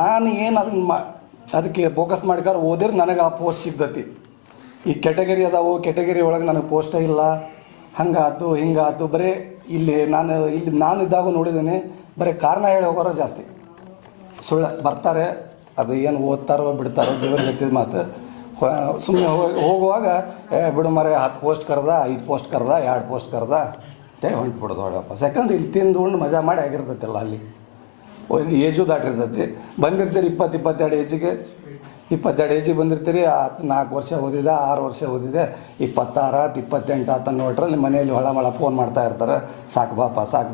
ನಾನು ಏನು ಅದಕ್ಕೆ ಫೋಕಸ್ ಮಾಡ್ಕಾರ ಓದಿದ್ರೆ ನನಗೆ ಆ ಪೋಸ್ಟ್ ಸಿಗ್ತೈತಿ. ಈ ಕೆಟಗರಿ ಅದಾವು, ಕೆಟಗರಿ ಒಳಗೆ ನನಗೆ ಪೋಸ್ಟೇ ಇಲ್ಲ, ಹಂಗಾತು ಹಿಂಗಾತು. ಬರೀ ಇಲ್ಲಿ ನಾನು ಇದ್ದಾಗ ನೋಡಿದ್ದೀನಿ, ಬರೀ ಕಾರಣ ಹೇಳಿ ಹೋಗೋರು ಜಾಸ್ತಿ. ಸುಳ್ಳು ಬರ್ತಾರೆ, ಅದು ಏನು ಓದ್ತಾರೋ ಬಿಡ್ತಾರೋ ದೇವ್ರ ಗೊತ್ತಿದ್ದ ಮಾತು. ಸುಮ್ಮನೆ ಹೋಗುವಾಗ ಬಿಡು ಮರೆ 10 ಪೋಸ್ಟ್ ಕರೆದ, 5 ಪೋಸ್ಟ್ ಕರೆದ, 2 ಪೋಸ್ಟ್ ಕರೆದ ಅಂತೇಳಿ ಹೊಂಟ್ಬಿಡೋದು ಹೊಡಪ್ಪ. ಯಾಕಂದ್ರೆ ಇಲ್ಲಿ ತಿಂದು ಉಂಡು ಮಜಾ ಮಾಡಿ ಆಗಿರ್ತೈತಲ್ಲ, ಅಲ್ಲಿ ಏಜು ದಾಟಿರ್ತೈತಿ. ಬಂದಿರ್ತೀರಿ 20-22 ಏಜಿಗೆ, 22 ಏಜಿಗೆ ಬಂದಿರ್ತೀರಿ. 4 ವರ್ಷ ಓದಿದೆ, 6 ವರ್ಷ ಓದಿದೆ, 26 28 ಆತ ನೋಡ್ರೆ ನಿಮ್ಮ ಮನೆಯಲ್ಲಿ ಹೊಳ ಫೋನ್ ಮಾಡ್ತಾ ಇರ್ತಾರೆ, ಸಾಕು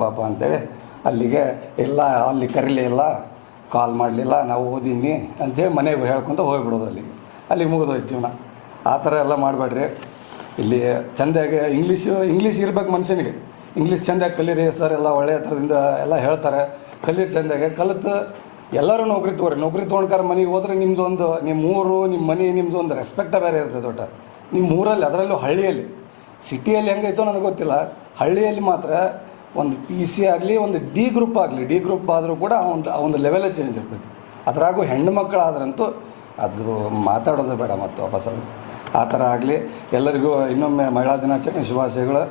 ಬಾಪ ಅಂತೇಳಿ. ಅಲ್ಲಿಗೆ ಇಲ್ಲ, ಅಲ್ಲಿ ಕರೀಲೇ ಇಲ್ಲ, ಕಾಲ್ ಮಾಡಲಿಲ್ಲ ನಾವು ಓದೀನಿ ಅಂಥೇಳಿ ಮನೆಗೆ ಹೇಳ್ಕೊತ ಹೋಗ್ಬಿಡೋದು ಅಲ್ಲಿಗೆ ಮುಗಿದೋಯ್ತು ಜೀವನ. ಆ ಥರ ಎಲ್ಲ ಮಾಡಬೇಡ್ರಿ. ಇಲ್ಲಿ ಚೆಂದಾಗಿ ಇಂಗ್ಲೀಷ್ ಇರ್ಬೇಕು ಮನುಷ್ಯನಿಗೆ. ಇಂಗ್ಲೀಷ್ ಚೆಂದಾಗಿ ಕಲೀರಿ ಸರ್, ಎಲ್ಲ ಒಳ್ಳೆಯ ಥರದಿಂದ ಎಲ್ಲ ಹೇಳ್ತಾರೆ. ಕಲೀರಿ ಚೆಂದಾಗೆ, ಕಲಿತು ಎಲ್ಲರೂ ನೌಕರಿ ತೊಗೊಂಡ್ಕಾರ ಮನೆಗೆ ಹೋದ್ರೆ ನಿಮ್ಮದೊಂದು ನಿಮ್ಮ ಊರು ನಿಮ್ಮ ಮನೆ ನಿಮ್ಮದು ಒಂದು ರೆಸ್ಪೆಕ್ಟ ಬೇರೆ ಇರ್ತದೆ ಒಟ್ಟು. ನಿಮ್ಮ ಊರಲ್ಲಿ ಅದರಲ್ಲೂ ಹಳ್ಳಿಯಲ್ಲಿ, ಸಿಟಿಯಲ್ಲಿ ಹೆಂಗೈತೋ ನನಗೆ ಗೊತ್ತಿಲ್ಲ, ಹಳ್ಳಿಯಲ್ಲಿ ಮಾತ್ರ ಒಂದು PC ಆಗಲಿ ಒಂದು ಡಿ ಗ್ರೂಪ್ ಆದರೂ ಕೂಡ ಒಂದು ಲೆವೆಲೇ ಚೇಂಜ್ ಇರ್ತದೆ. ಅದರಾಗೂ ಹೆಣ್ಣು ಮಕ್ಕಳಾದ್ರಂತೂ ಅದು ಮಾತಾಡೋದು ಬೇಡ. ಮತ್ತು ವಾಪಸ್ ಆ ಥರ ಆಗಲಿ. ಎಲ್ಲರಿಗೂ ಇನ್ನೊಮ್ಮೆ ಮಹಿಳಾ ದಿನಾಚರಣೆ ಶುಭಾಶಯಗಳು.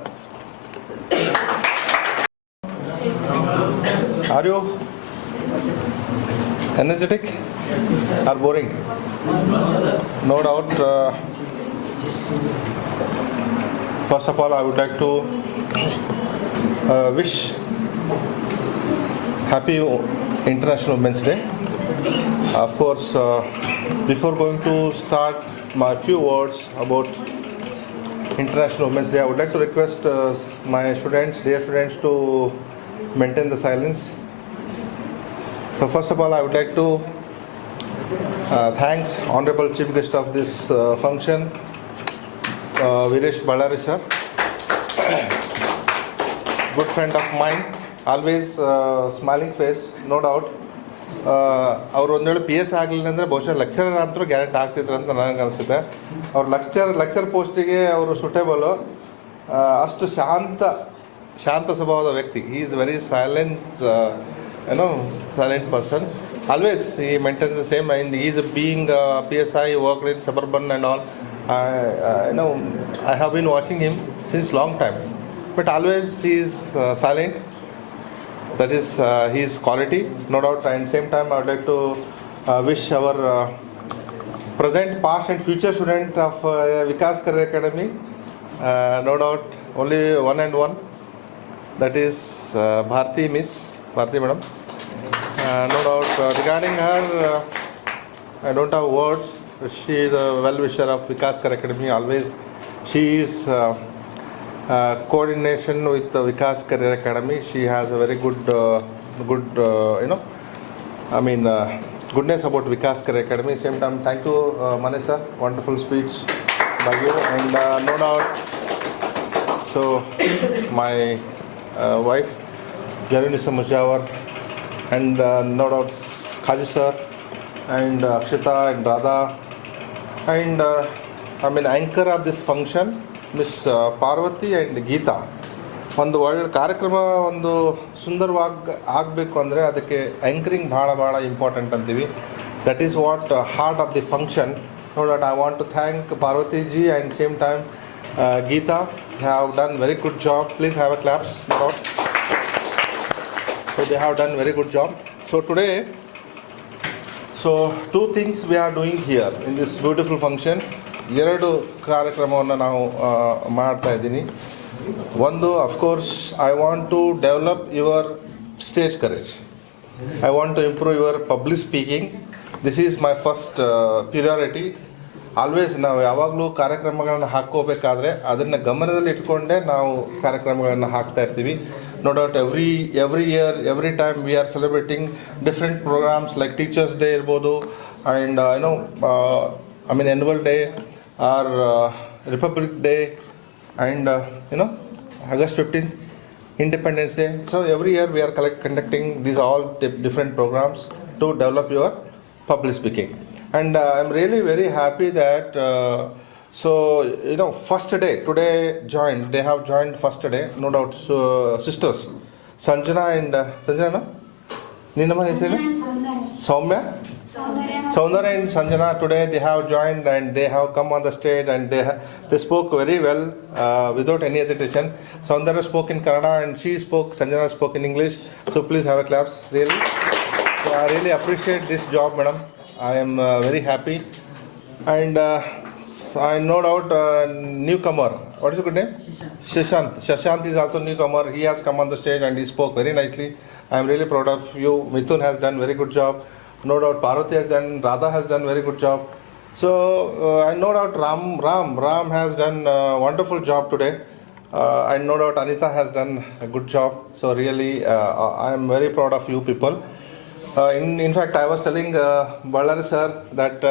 Are you energetic or boring? No doubt. First of all, I would like to wish happy International Women's Day. Of course, before going to start my few words about International Women's Day, I would like to request my dear students, to maintain the silence. So first of all, I would like to thanks Honorable Chief Guest of this function, Viresh Ballari sir, good friend of mine, always smiling face, no doubt. ಅವ್ರು ಒಂದು ವೇಳೆ PS ಆಗಲಿಲ್ಲ ಅಂದರೆ ಬಹುಶಃ lecturer ಅಂತೂ guarantee ಆಗ್ತಿದ್ರು ಅಂತ ನನಗೆ ಅನಿಸುತ್ತೆ. ಅವ್ರು ಲೆಕ್ಚರ್ ಪೋಸ್ಟಿಗೆ ಅವರು ಸುಟೇಬಲು. ಅಷ್ಟು ಶಾಂತ ಸ್ವಭಾವದ ವ್ಯಕ್ತಿ. he is very silent, silent person. Always he maintains the same, and he is being PSI, worked in Suburban and all. I have been watching him since long time, but always he is silent. That is his quality, no doubt. And same time, I would like to wish our present, past and future student of Vikas Career Academy, no doubt, only one and one. That is Bharti madam. No doubt, regarding her, I don't have words. She is a well-wisher of Vikas Career Academy. Always, she is coordination with the Vikas Career Academy. She has a very good goodness about Vikas Career Academy. Same time, thank you, Manisha. Wonderful speech by you. And no doubt, so my wife, Jarinisa Mujawar, and no doubt, Khaji sir, and Akshita and Radha, and anchor of this function, Miss Parvati and Geeta. ಒಂದು ಒಳ್ಳೆ ಕಾರ್ಯಕ್ರಮ ಒಂದು ಸುಂದರವಾಗಿ ಆಗಬೇಕು ಅಂದರೆ ಅದಕ್ಕೆ anchoring ಭಾಳ important ಅಂತೀವಿ. That is what heart of the function. No that I want to thank Parvati ji and same time Geeta. They have done very good job. Please have a claps. So they have done very good job. So today, two things we are doing here in this beautiful function. ಎರಡು ಕಾರ್ಯಕ್ರಮವನ್ನು ನಾವು ಮಾಡ್ತಾ ಇದ್ದೀನಿ. ಒಂದು, of course, I want to develop your stage courage. I want to improve your public speaking. This is my first priority. Always ನಾವು ಯಾವಾಗಲೂ ಕಾರ್ಯಕ್ರಮಗಳನ್ನು ಹಾಕ್ಕೋಬೇಕಾದ್ರೆ ಅದನ್ನು ಗಮನದಲ್ಲಿ ಇಟ್ಕೊಂಡೇ ನಾವು ಕಾರ್ಯಕ್ರಮಗಳನ್ನು ಹಾಕ್ತಾ ಇರ್ತೀವಿ. No doubt every year, every time we are celebrating different programs like teachers day ಇರ್ಬೋದು, and annual day or republic day, and August 15th, Independence Day. So every year we are conducting these all different programs to develop your public speaking. And I'm really very happy that first day today they have joined first day, no doubt. So sisters Sanjana and Sanjana, Ninama Nisena, Soumya, Saundara and Sanjana, today they have joined and they have come on the stage, and they spoke very well without any hesitation. Saundara spoke in Kannada and Sanjana spoke in English. So please have a claps, really. So I really appreciate this job, madam. I am very happy. And I no doubt newcomer. What is your good name? Shashant. Shashant is also newcomer. He has come on the stage and he spoke very nicely. I am really proud of you. Mithun has done very good job. No doubt Parvati has done, Radha has done very good job. So I no doubt Ram has done a wonderful job today. And no doubt Anita has done a good job. So really I am very proud of you people. In fact, I was telling Ballari sir that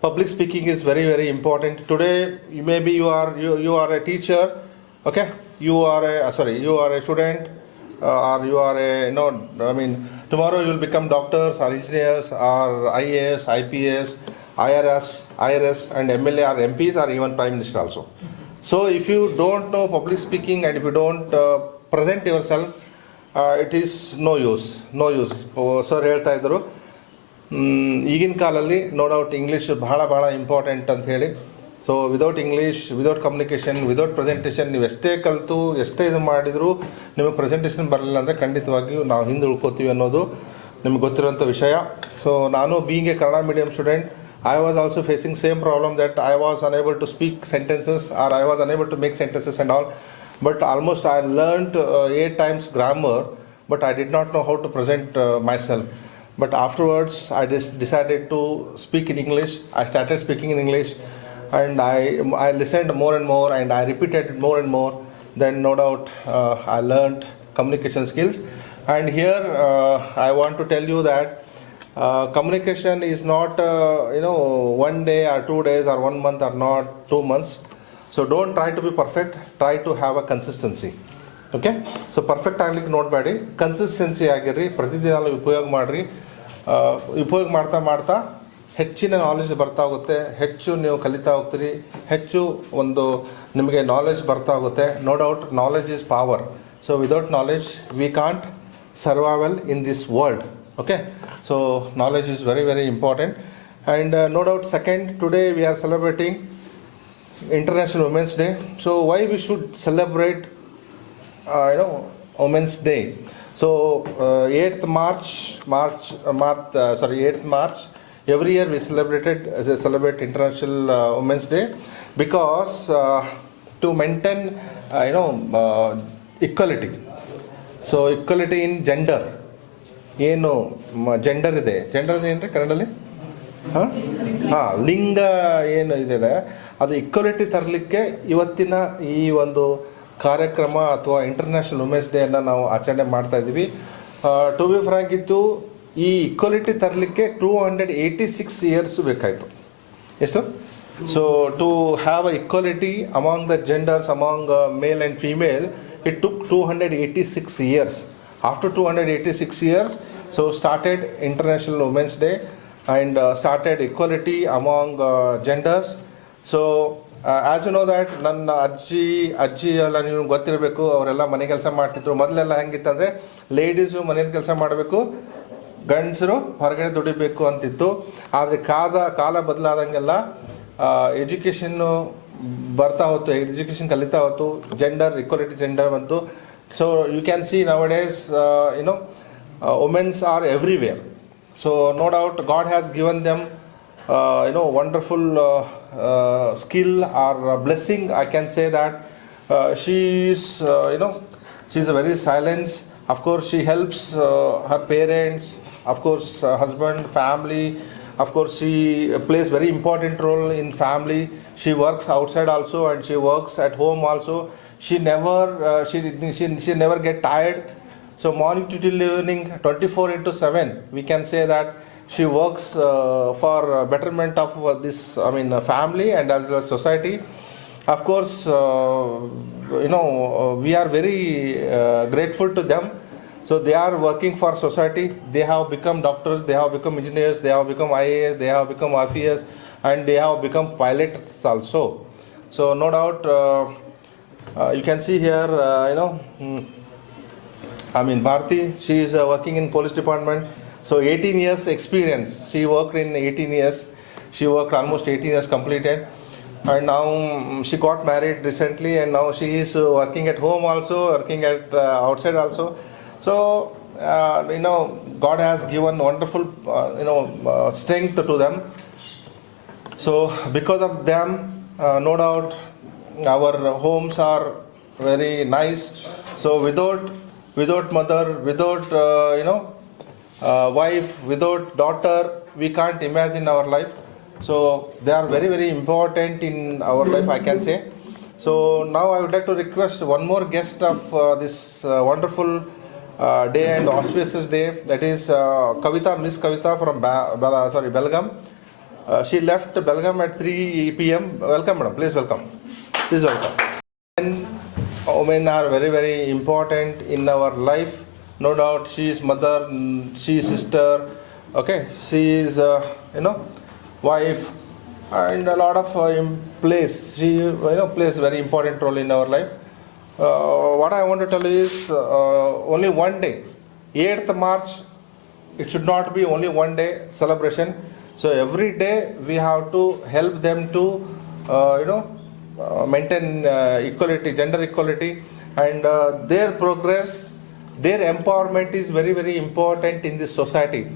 public speaking is very, very important. Today, maybe you are a teacher, okay? You are a student, or you are a, tomorrow you will become doctors or engineers or IAS, IPS, IRS, and MLA or MPs or even Prime Minister also. So if you don't know public speaking and if you don't present yourself, it is no use. Sir ಹೇಳ್ತಾ ಇದ್ದರು ಈಗಿನ ಕಾಲಲ್ಲಿ no doubt English ಬಹಳ important ಅಂತ ಹೇಳಿ. So without English, without communication, without presentation ನೀವು ಎಷ್ಟೇ ಕಲಿತು ಎಷ್ಟೇ ಇದು ಮಾಡಿದರೂ ನಿಮಗೆ ಪ್ರೆಸೆಂಟೇಷನ್ ಬರಲಿಲ್ಲ ಅಂದರೆ ಖಂಡಿತವಾಗಿಯೂ ನಾವು ಹಿಂದೆ ಉಳ್ಕೋತೀವಿ ಅನ್ನೋದು ನಿಮ್ಗೆ ಗೊತ್ತಿರೋಂಥ ವಿಷಯ. ಸೊ ನಾನು being A Kannada medium student, I was also facing same problem that I was unable to speak sentences or I was unable to make sentences and all. But almost I learned 8 times grammar, but I did not know how to present myself. But afterwards, I decided to speak in English. I started speaking in English, and I listened more and more, and I repeated it more and more. Then, no doubt, I learned communication skills. And here, I want to tell you that communication is not, 1 day or 2 days or 1 month or not 2 months. So don't try to be perfect, try to have a consistency. Okay? So perfect ಆಗ್ಲಿಕ್ಕೆ ನೋಡಬೇಡಿ, consistency ಆಗಿರ್ರಿ, ಪ್ರತಿದಿನ ಉಪಯೋಗ ಮಾಡಿರಿ. ಉಪಯೋಗ ಮಾಡ್ತಾ ಹೆಚ್ಚಿನ knowledge ಬರ್ತಾ ಹೋಗುತ್ತೆ, ಹೆಚ್ಚು ನೀವು ಕಲಿತಾ ಹೋಗ್ತೀರಿ, ಹೆಚ್ಚು ಒಂದು ನಿಮಗೆ ನಾಲೆಜ್ ಬರ್ತಾ ಹೋಗುತ್ತೆ. No doubt knowledge is power. So without knowledge we can't survival in this world. Okay, so knowledge is very, very important. And no doubt, second, today we are celebrating International Women's Day. So why we should celebrate, Women's Day? So 8th March, every year we celebrate International Women's Day because to maintain, equality. So equality in gender. ಏನು gender ಇದೆ, gender ಏನ್ರಿ ಕನ್ನಡಲ್ಲಿ? ಲಿಂಗ ಏನು ಇದೆ ಅದು equality ತರಲಿಕ್ಕೆ ಇವತ್ತಿನ ಈ ಒಂದು ಕಾರ್ಯಕ್ರಮ ಅಥವಾ ಇಂಟರ್ನ್ಯಾಷನಲ್ ವುಮೆನ್ಸ್ ಡೇ ಅನ್ನು ನಾವು ಆಚರಣೆ ಮಾಡ್ತಾ ಇದ್ದೀವಿ. ಟು ಬಿ ಫ್ರಾಂಕ್ ಇತ್ತು, ಈ ಇಕ್ವಾಲಿಟಿ ತರಲಿಕ್ಕೆ 286 ಇಯರ್ಸ್ ಬೇಕಾಯಿತು. ಎಷ್ಟು? So to have a equality among the genders, among male and female, it took 286 years. After 286 years, so started International Women's Day and started equality among genders. So as you know that ನನ್ನ ಅಜ್ಜಿ ಎಲ್ಲ ನೀವು ಗೊತ್ತಿರಬೇಕು, ಅವರೆಲ್ಲ ಮನೆ ಕೆಲಸ ಮಾಡ್ತಿದ್ರು. ಮೊದಲೆಲ್ಲ ಹೆಂಗಿತ್ತಂದರೆ ಲೇಡೀಸು ಮನೇಲಿ ಕೆಲಸ ಮಾಡಬೇಕು, ಗಂಡಸರು ಹೊರಗಡೆ ದುಡಿಬೇಕು ಅಂತಿತ್ತು. ಆದರೆ ಕಾಲ ಬದಲಾದಂಗೆಲ್ಲ ಎಜುಕೇಷನ್ನು ಬರ್ತಾ ಹೋಯ್ತು, ಎಜುಕೇಷನ್ ಕಲಿತಾ ಹೋಯ್ತು, ಜೆಂಡರ್ ಇಕ್ವಾಲಿಟಿ ಜೆಂಡರ್ ಬಂತು. So you can see nowadays, women are everywhere. So no doubt God has given them, wonderful skill or blessing. I can say that she is, she's a very silent. Of course, she helps her parents. Of course, husband, family. Of course, she plays very important role in family. She works outside also, and she works at home also. She never get tired. So morning to till evening, 24/7, we can say that she works for betterment of this, family and as well as society. Of course, we are very grateful to them. So they are working for society. They have become doctors, they have become engineers, they have become IAS, they have become IPS, and they have become pilots also. So no doubt, you can see here, Bharti, she is working in police department. So 18 years experience. She worked in 18 years. She worked almost 18 years completed. And now she got married recently, and now she is working at home also, working at outside also. So, God has given wonderful, strength to them. So because of them, no doubt, our homes are very nice. So without mother, without wife, without daughter, we can't imagine our life. So they are very, very important in our life, I can say. So now I would like to request one more guest of this wonderful day and auspicious day. That is Kavita, Miss Kavita from Belgaum. She left Belgaum at 3 p.m. Welcome, madam. Please welcome. Please welcome. And women are very, very important in our life. No doubt, she is mother, she is sister. Okay, she is wife, and a lot of she plays very important role in our life. What I want to tell you is only one day, 8th March, it should not be only one day celebration. So every day we have to help them to maintain equality, gender equality, and their progress, their empowerment is very, very important in this society.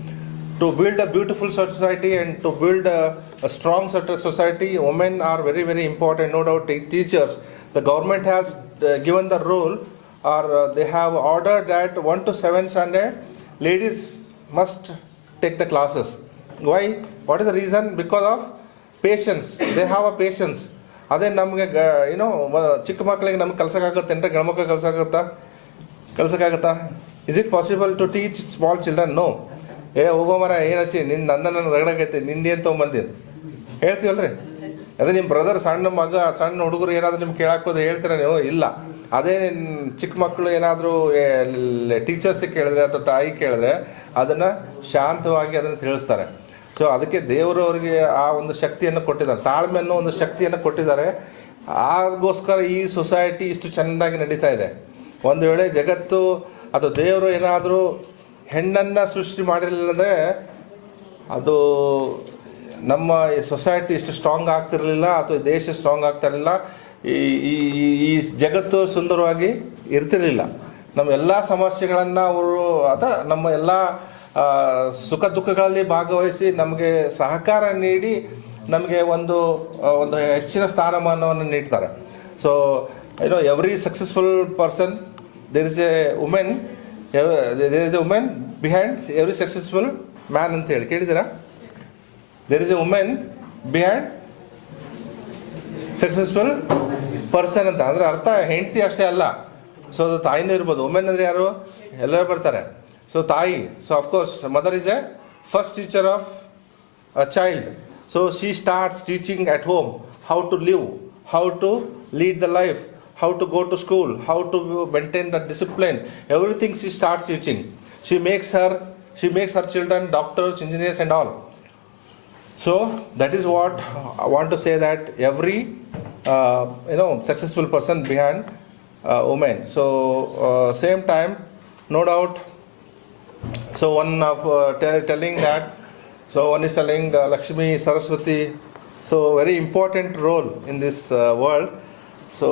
To build a beautiful society and to build a strong society, women are very, very important. No doubt, teachers, the government has given the rule, or they have ordered that 1 to 7 standard ladies must take the classes. Why? What is the reason? Because of patience. They have a patience. ಅದೇ ನಮಗೆ ಚಿಕ್ಕ ಮಕ್ಕಳಿಗೆ ನಮ್ಗೆ ಕಲ್ಸೋಕ್ಕಾಗುತ್ತೆ ಅಂದರೆ ಗಂಡು ಮಕ್ಕಳಿಗೆ ಕಲ್ಸೋಕ್ಕಾಗತ್ತಾ? Is it possible to teach small children? No. ಹೋಗೋ ಮರ ಏನಚ್ಚಿ ನಿನ್ನ ನನ್ನ ರಗಡಾಗೈತೆ ನಿಂದೇನು ತೊಗೊಂಬಂದಿದ್ದು ಹೇಳ್ತೀವಲ್ರಿ? ಅದೇ ನಿಮ್ಮ ಬ್ರದರ್ ಸಣ್ಣ ಹುಡುಗರು ಏನಾದರೂ ನಿಮ್ಗೆ ಕೇಳಾಕೋದು ಹೇಳ್ತೀರ ನೀವು? ಇಲ್ಲ. ಅದೇ ಚಿಕ್ಕ ಮಕ್ಕಳು ಏನಾದರೂ ಟೀಚರ್ಸಿಗೆ ಕೇಳಿದ್ರೆ ಅಥವಾ ತಾಯಿ ಕೇಳಿದ್ರೆ ಅದನ್ನು ಶಾಂತವಾಗಿ ಅದನ್ನು ತಿಳಿಸ್ತಾರೆ. ಸೊ ಅದಕ್ಕೆ ದೇವರು ಅವರಿಗೆ ಆ ಒಂದು ಶಕ್ತಿಯನ್ನು ಕೊಟ್ಟಿದ್ದಾರೆ, ತಾಳ್ಮೆ ಅನ್ನೋ ಒಂದು ಶಕ್ತಿಯನ್ನು ಕೊಟ್ಟಿದ್ದಾರೆ. ಆಗೋಸ್ಕರ ಈ ಸೊಸೈಟಿ ಇಷ್ಟು ಚೆಂದಾಗಿ ನಡೀತಾ ಇದೆ. ಒಂದು ವೇಳೆ ಜಗತ್ತು ಅಥವಾ ದೇವರು ಏನಾದರೂ ಹೆಣ್ಣನ್ನು ಸೃಷ್ಟಿ ಮಾಡಿರಲಿಲ್ಲ ಅಂದರೆ ಅದು ನಮ್ಮ ಸೊಸೈಟಿ ಇಷ್ಟು ಸ್ಟ್ರಾಂಗ್ ಆಗ್ತಿರಲಿಲ್ಲ, ಅಥವಾ ದೇಶ ಸ್ಟ್ರಾಂಗ್ ಆಗ್ತಿರಲಿಲ್ಲ, ಈ ಜಗತ್ತು ಸುಂದರವಾಗಿ ಇರ್ತಿರಲಿಲ್ಲ. ನಮ್ಮ ಎಲ್ಲ ಸಮಸ್ಯೆಗಳನ್ನು ಅವರು ನಮ್ಮ ಎಲ್ಲ ಸುಖ ದುಃಖಗಳಲ್ಲಿ ಭಾಗವಹಿಸಿ ನಮಗೆ ಸಹಕಾರ ನೀಡಿ ನಮಗೆ ಒಂದು ಹೆಚ್ಚಿನ ಸ್ಥಾನಮಾನವನ್ನು ನೀಡ್ತಾರೆ. So every successful person there is a women behind every successful man ಅಂತ ಹೇಳಿ ಕೇಳಿದ್ದೀರಾ? There is a women behind successful person ಅಂತ. ಅಂದರೆ ಅರ್ಥ ಹೆಂಡತಿ ಅಷ್ಟೇ ಅಲ್ಲ, ಸೊ ಅದು ತಾಯಿನೂ ಇರ್ಬೋದು. ವುಮೆನ್ ಅಂದರೆ ಯಾರು? ಎಲ್ಲರೂ ಬರ್ತಾರೆ. So Thai, so of course mother is a first teacher of a child. So she starts teaching at home how to live, how to lead the life, how to go to school, how to maintain the discipline. Everything she starts teaching. She makes her children doctors, engineers and all. So that is what I want to say, that every successful person behind women. So same time, no doubt. So one of telling that, so one is telling Lakshmi, Saraswati, so very important role in this world. So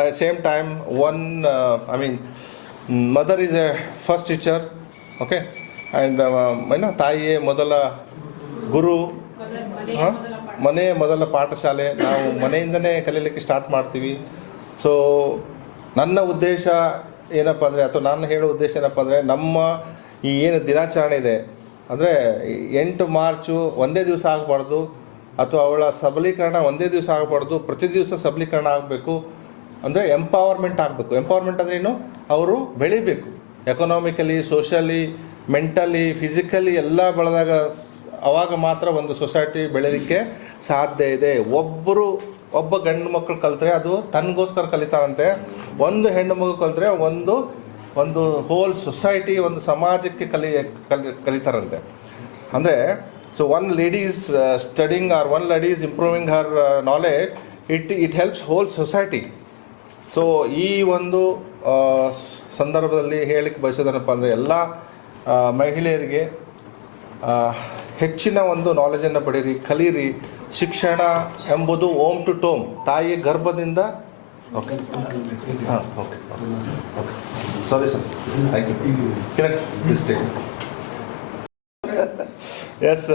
at same time, mother is a first teacher, okay, and ತಾಯಿಯೇ ಮೊದಲ ಗುರು, ಮನೆ ಮೊದಲ ಪಾಠಶಾಲೆ. ನಾವು ಮನೆಯಿಂದನೇ ಕಲೀಲಿಕ್ಕೆ start ಮಾಡ್ತೀವಿ. So ನನ್ನ ಉದ್ದೇಶ ಏನಪ್ಪ ಅಂದರೆ, ಅಥವಾ ನಾನು ಹೇಳೋ ಉದ್ದೇಶ ಏನಪ್ಪ ಅಂದರೆ, ನಮ್ಮ ಈ ಏನು ದಿನಾಚರಣೆ ಇದೆ ಅಂದರೆ 8 ಮಾರ್ಚು ಒಂದೇ ದಿವಸ ಆಗಬಾರ್ದು, ಅಥವಾ ಅವಳ ಸಬಲೀಕರಣ ಒಂದೇ ದಿವಸ ಆಗಬಾರ್ದು, ಪ್ರತಿ ದಿವಸ ಸಬಲೀಕರಣ ಆಗಬೇಕು. ಅಂದರೆ ಎಂಪವರ್ಮೆಂಟ್ ಆಗಬೇಕು. ಎಂಪವರ್ಮೆಂಟ್ ಅಂದರೆ ಏನು? ಅವರು ಬೆಳಿಬೇಕು, ಎಕನಾಮಿಕಲಿ, ಸೋಷಿಯಲಿ, ಮೆಂಟಲಿ, ಫಿಸಿಕಲಿ ಎಲ್ಲ ಬೆಳೆದಾಗ ಅವಾಗ ಮಾತ್ರ ಒಂದು ಸೊಸೈಟಿ ಬೆಳೀಲಿಕ್ಕೆ ಸಾಧ್ಯ ಇದೆ. ಒಬ್ಬ ಗಂಡು ಮಕ್ಕಳು ಕಲಿತ್ರೆ ಅದು ತನಗೋಸ್ಕರ ಕಲಿತಾರಂತೆ, ಒಂದು ಹೆಣ್ಣು ಮಗು ಕಲಿತ್ರೆ ಒಂದು ಹೋಲ್ ಸೊಸೈಟಿ, ಒಂದು ಸಮಾಜಕ್ಕೆ ಕಲಿತಾರಂತೆ. ಅಂದರೆ so one lady is studying or one lady is improving her knowledge, it helps whole society. So ಈ ಒಂದು ಸಂದರ್ಭದಲ್ಲಿ ಹೇಳಿಕ್ಕೆ ಬಯಸೋದೇನಪ್ಪ ಅಂದರೆ, ಎಲ್ಲ ಮಹಿಳೆಯರಿಗೆ ಹೆಚ್ಚಿನ ಒಂದು ನಾಲೆಜನ್ನು ಪಡೀರಿ, ಕಲೀರಿ. ಶಿಕ್ಷಣ ಎಂಬುದು ಓಮ್ ಟು ಟೋಮ್, ತಾಯಿಯ ಗರ್ಭದಿಂದ. ಓಕೆ, ಹಾಂ, okay, okay, sorry sir, thank you. Please take. Yes,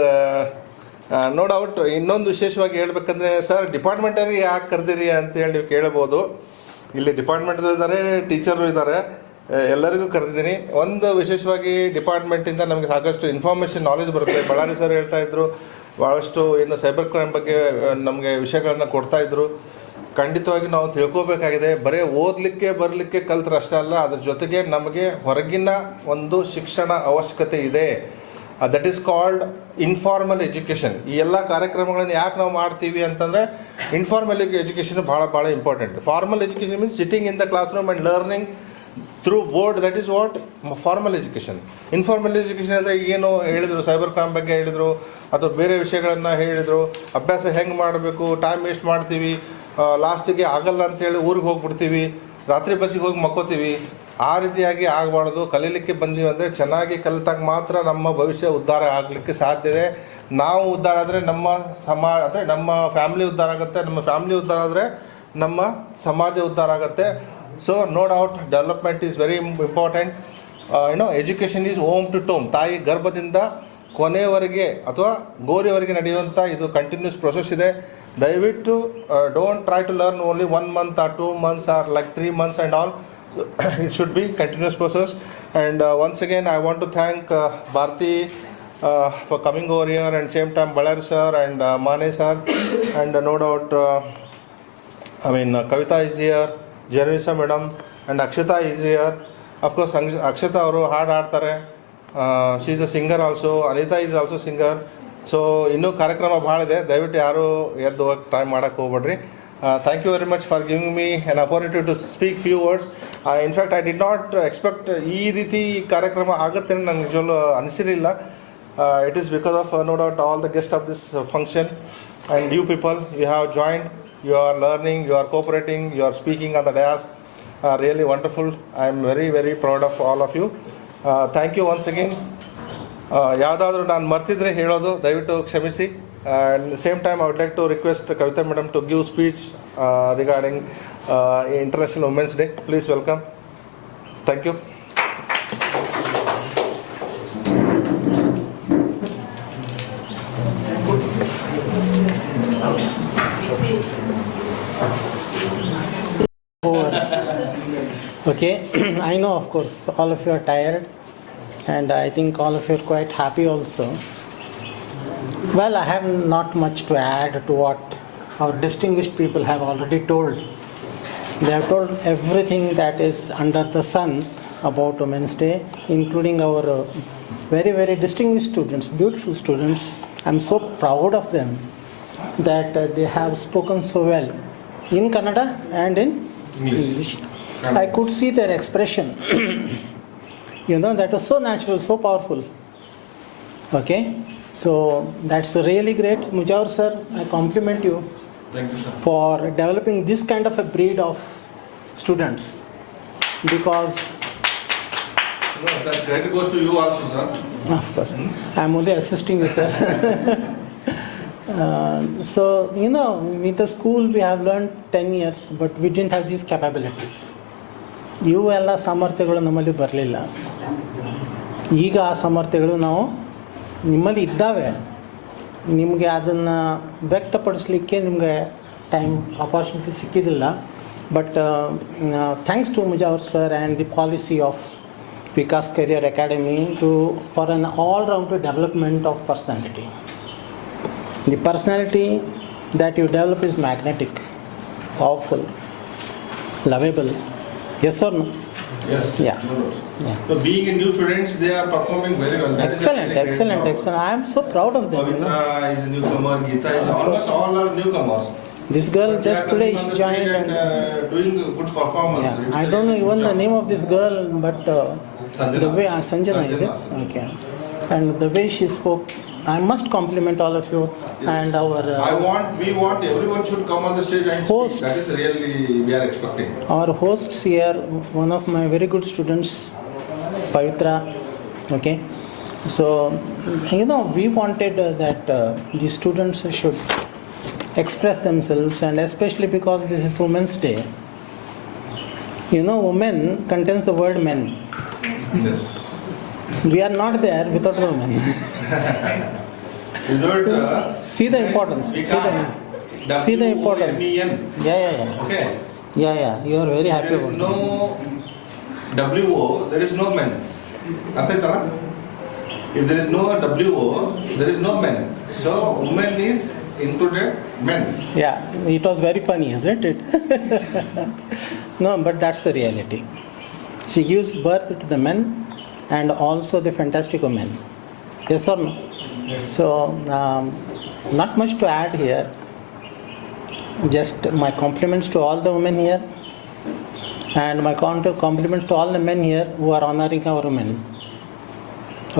no doubt. ಇನ್ನೊಂದು ವಿಶೇಷವಾಗಿ ಹೇಳ್ಬೇಕಂದ್ರೆ, ಸರ್ ಡಿಪಾರ್ಟ್ಮೆಂಟಲ್ಲಿ ಯಾಕೆ ಕರೆದಿರಿ ಅಂತೇಳಿ ನೀವು ಕೇಳಬಹುದು. ಇಲ್ಲಿ ಡಿಪಾರ್ಟ್ಮೆಂಟ್ದು ಇದ್ದಾರೆ, ಟೀಚರು ಇದ್ದಾರೆ, ಎಲ್ಲರಿಗೂ ಕರೆದಿದ್ದೀನಿ. ಒಂದು ವಿಶೇಷವಾಗಿ ಡಿಪಾರ್ಟ್ಮೆಂಟಿಂದ ನಮಗೆ ಸಾಕಷ್ಟು ಇನ್ಫಾರ್ಮೇಷನ್, ನಾಲೆಜ್ ಬರುತ್ತೆ. ಬಳ್ಳಾರಿ ಸರ್ ಹೇಳ್ತಾ ಇದ್ರು, ಭಾಳಷ್ಟು ಏನು ಸೈಬರ್ ಕ್ರೈಮ್ ಬಗ್ಗೆ ನಮಗೆ ವಿಷಯಗಳನ್ನ ಕೊಡ್ತಾಯಿದ್ರು. ಖಂಡಿತವಾಗಿ ನಾವು ತಿಳ್ಕೋಬೇಕಾಗಿದೆ. ಬರೀ ಓದಲಿಕ್ಕೆ ಬರಲಿಕ್ಕೆ ಕಲ್ತ್ರೆ ಅಷ್ಟೇ ಅಲ್ಲ, ಅದ್ರ ಜೊತೆಗೆ ನಮಗೆ ಹೊರಗಿನ ಒಂದು ಶಿಕ್ಷಣ ಅವಶ್ಯಕತೆ ಇದೆ. That is called informal education. ಈ ಎಲ್ಲ ಕಾರ್ಯಕ್ರಮಗಳನ್ನು ಯಾಕೆ ನಾವು ಮಾಡ್ತೀವಿ ಅಂತಂದರೆ ಇನ್ಫಾರ್ಮಲ್ ಎಜುಕೇಷನ್ ಭಾಳ important. Formal education means sitting in the class room and learning through board, that is what formal education. Informal education ಅಂದರೆ ಏನು ಹೇಳಿದರು, ಸೈಬರ್ ಕ್ರೈಮ್ ಬಗ್ಗೆ ಹೇಳಿದರು ಅಥವಾ ಬೇರೆ ವಿಷಯಗಳನ್ನು ಹೇಳಿದರು, ಅಭ್ಯಾಸ ಹೆಂಗೆ ಮಾಡಬೇಕು, ಟೈಮ್ ವೇಸ್ಟ್ ಮಾಡ್ತೀವಿ, ಲಾಸ್ಟಿಗೆ ಆಗಲ್ಲ ಅಂತೇಳಿ ಊರಿಗೆ ಹೋಗ್ಬಿಡ್ತೀವಿ, ರಾತ್ರಿ ಬಸ್ಸಿಗೆ ಹೋಗಿ ಮಕ್ಕೋತೀವಿ. ಆ ರೀತಿಯಾಗಿ ಆಗಬಾರ್ದು. ಕಲೀಲಿಕ್ಕೆ ಬಂದೀವಿ ಅಂದರೆ ಚೆನ್ನಾಗಿ ಕಲಿತಾಗ ಮಾತ್ರ ನಮ್ಮ ಭವಿಷ್ಯ ಉದ್ಧಾರ ಆಗಲಿಕ್ಕೆ ಸಾಧ್ಯ ಇದೆ. ನಾವು ಉದ್ಧಾರ ಆದರೆ ನಮ್ಮ ಸಮಾಜ, ಅಂದರೆ ನಮ್ಮ ಫ್ಯಾಮಿಲಿ ಉದ್ಧಾರ ಆಗುತ್ತೆ, ನಮ್ಮ ಫ್ಯಾಮಿಲಿ ಉದ್ಧಾರ ಆದರೆ ನಮ್ಮ ಸಮಾಜ ಉದ್ಧಾರ ಆಗುತ್ತೆ. So no doubt development is very important. Education is womb to tomb. ತಾಯಿ ಗರ್ಭದಿಂದ ಕೊನೆಯವರೆಗೆ ಅಥವಾ ಗೋರಿಯವರೆಗೆ ನಡೆಯುವಂಥ ಇದು ಕಂಟಿನ್ಯೂಸ್ ಪ್ರೊಸೆಸ್ ಇದೆ. ದಯವಿಟ್ಟು don't try to learn only 1 month or 2 months or like 3 months and all. So, it should be continuous process. And once again I want to thank Bharti for coming over here, and same time Ballari sir and Mane sir, and no doubt Kavita is here, Janvisa madam, and Akshita is here. Of course Akshita ಅವರು ಹಾಡು ಹಾಡ್ತಾರೆ. She is a singer also. Anita is also singer. So ಇನ್ನೂ ಕಾರ್ಯಕ್ರಮ ಭಾಳ ಇದೆ. ದಯವಿಟ್ಟು ಯಾರು ಎದ್ದು ಹೋಗಿ ಟ್ರೈ ಮಾಡೋಕ್ಕೆ ಹೋಗ್ಬೇಡ್ರಿ. Thank you very much for giving me an opportunity to speak few words. In fact, I did not expect ಈ ರೀತಿ ಕಾರ್ಯಕ್ರಮ ಆಗುತ್ತೆ ಅಂತ ನನಗೆ ನಿಜವಲ್ಲೂ ಅನಿಸಿರಲಿಲ್ಲ. It is because of no doubt all the guests of this function and you people, you have joined, you are learning, you are cooperating, you are speaking on the dais. Really wonderful. I am very, very proud of all of you. Thank you once again. ಯಾವುದಾದ್ರೂ ನಾನು ಮರ್ತಿದ್ರೆ ಹೇಳೋದು ದಯವಿಟ್ಟು ಕ್ಷಮಿಸಿ. And same time I would like to request Kavita madam to give speech regarding International Women's Day. Please welcome. Thank you. Okay, I know of course all of you are tired, and I think all of you are quite happy also. Well, I have not much to add to what our distinguished people have already told. They have told everything that is under the sun about Women's Day, including our very, very distinguished students, beautiful students. I'm so proud of them that they have spoken so well in Kannada and in English. I could see their expression. That was so natural, so powerful. Okay, so that's really great. Mujawar sir, I compliment you. Thank you, sir. For developing this kind of a breed of students, because that credit goes to you also, sir. of course I'm only assisting you, sir. So with the school we have learned 10 years, but we didn't have these capabilities. ಇವೆಲ್ಲ ಸಾಮರ್ಥ್ಯಗಳು ನಮ್ಮಲ್ಲಿ ಬರಲಿಲ್ಲ. ಈಗ ಆ ಸಾಮರ್ಥ್ಯಗಳು ನಾವು ನಿಮ್ಮಲ್ಲಿ ಇದ್ದಾವೆ. ನಿಮಗೆ ಅದನ್ನು ವ್ಯಕ್ತಪಡಿಸಲಿಕ್ಕೆ ನಿಮಗೆ ಟೈಮ್ ಅಪಾರ್ಚುನಿಟಿ ಸಿಕ್ಕಿದ್ದಿಲ್ಲ. But thanks to Mujawar sir and the policy of Vikas career academy for an all round development of personality. The personality that you develop is magnetic, powerful, lovable. Yes or no? Yes. Yeah. Yeah. So being in new students, they are performing very well. That Excellent, is excellent, excellent. I am so proud of them. Pavitra is a newcomer, Geeta is almost all are newcomers. This girl But they just are today coming on she the stage joined. and doing good performance. Yeah. I don't know even the name of this girl, but Sanjana. the way Sanjana is it? Okay. And the way she spoke, I must compliment all of you. Yes. And our we want everyone should come on the stage and Hosts. speak. That is really we are expecting. our hosts here, one of my very good students, Pavitra. Okay. So we wanted that the students should express themselves, and especially because this is Women's Day. Women contains the word men. Yes. We are not there without women. Without See the importance. we See the, can't. see the importance. WOMEN. Yeah. Okay. Yeah. You are very happy There is about no WO, there is no men. ಅರ್ಥ ಆಯ್ತಲ್ಲ? If there is no WO, there is no men. So women is included men. Yeah, it was very funny, isn't it? No, but that's the reality. She gives birth to the men and also the fantastic women. Yes or no? So, not much to add here. Just my compliments to all the women here, and my compliments to all the men here who are honoring our women.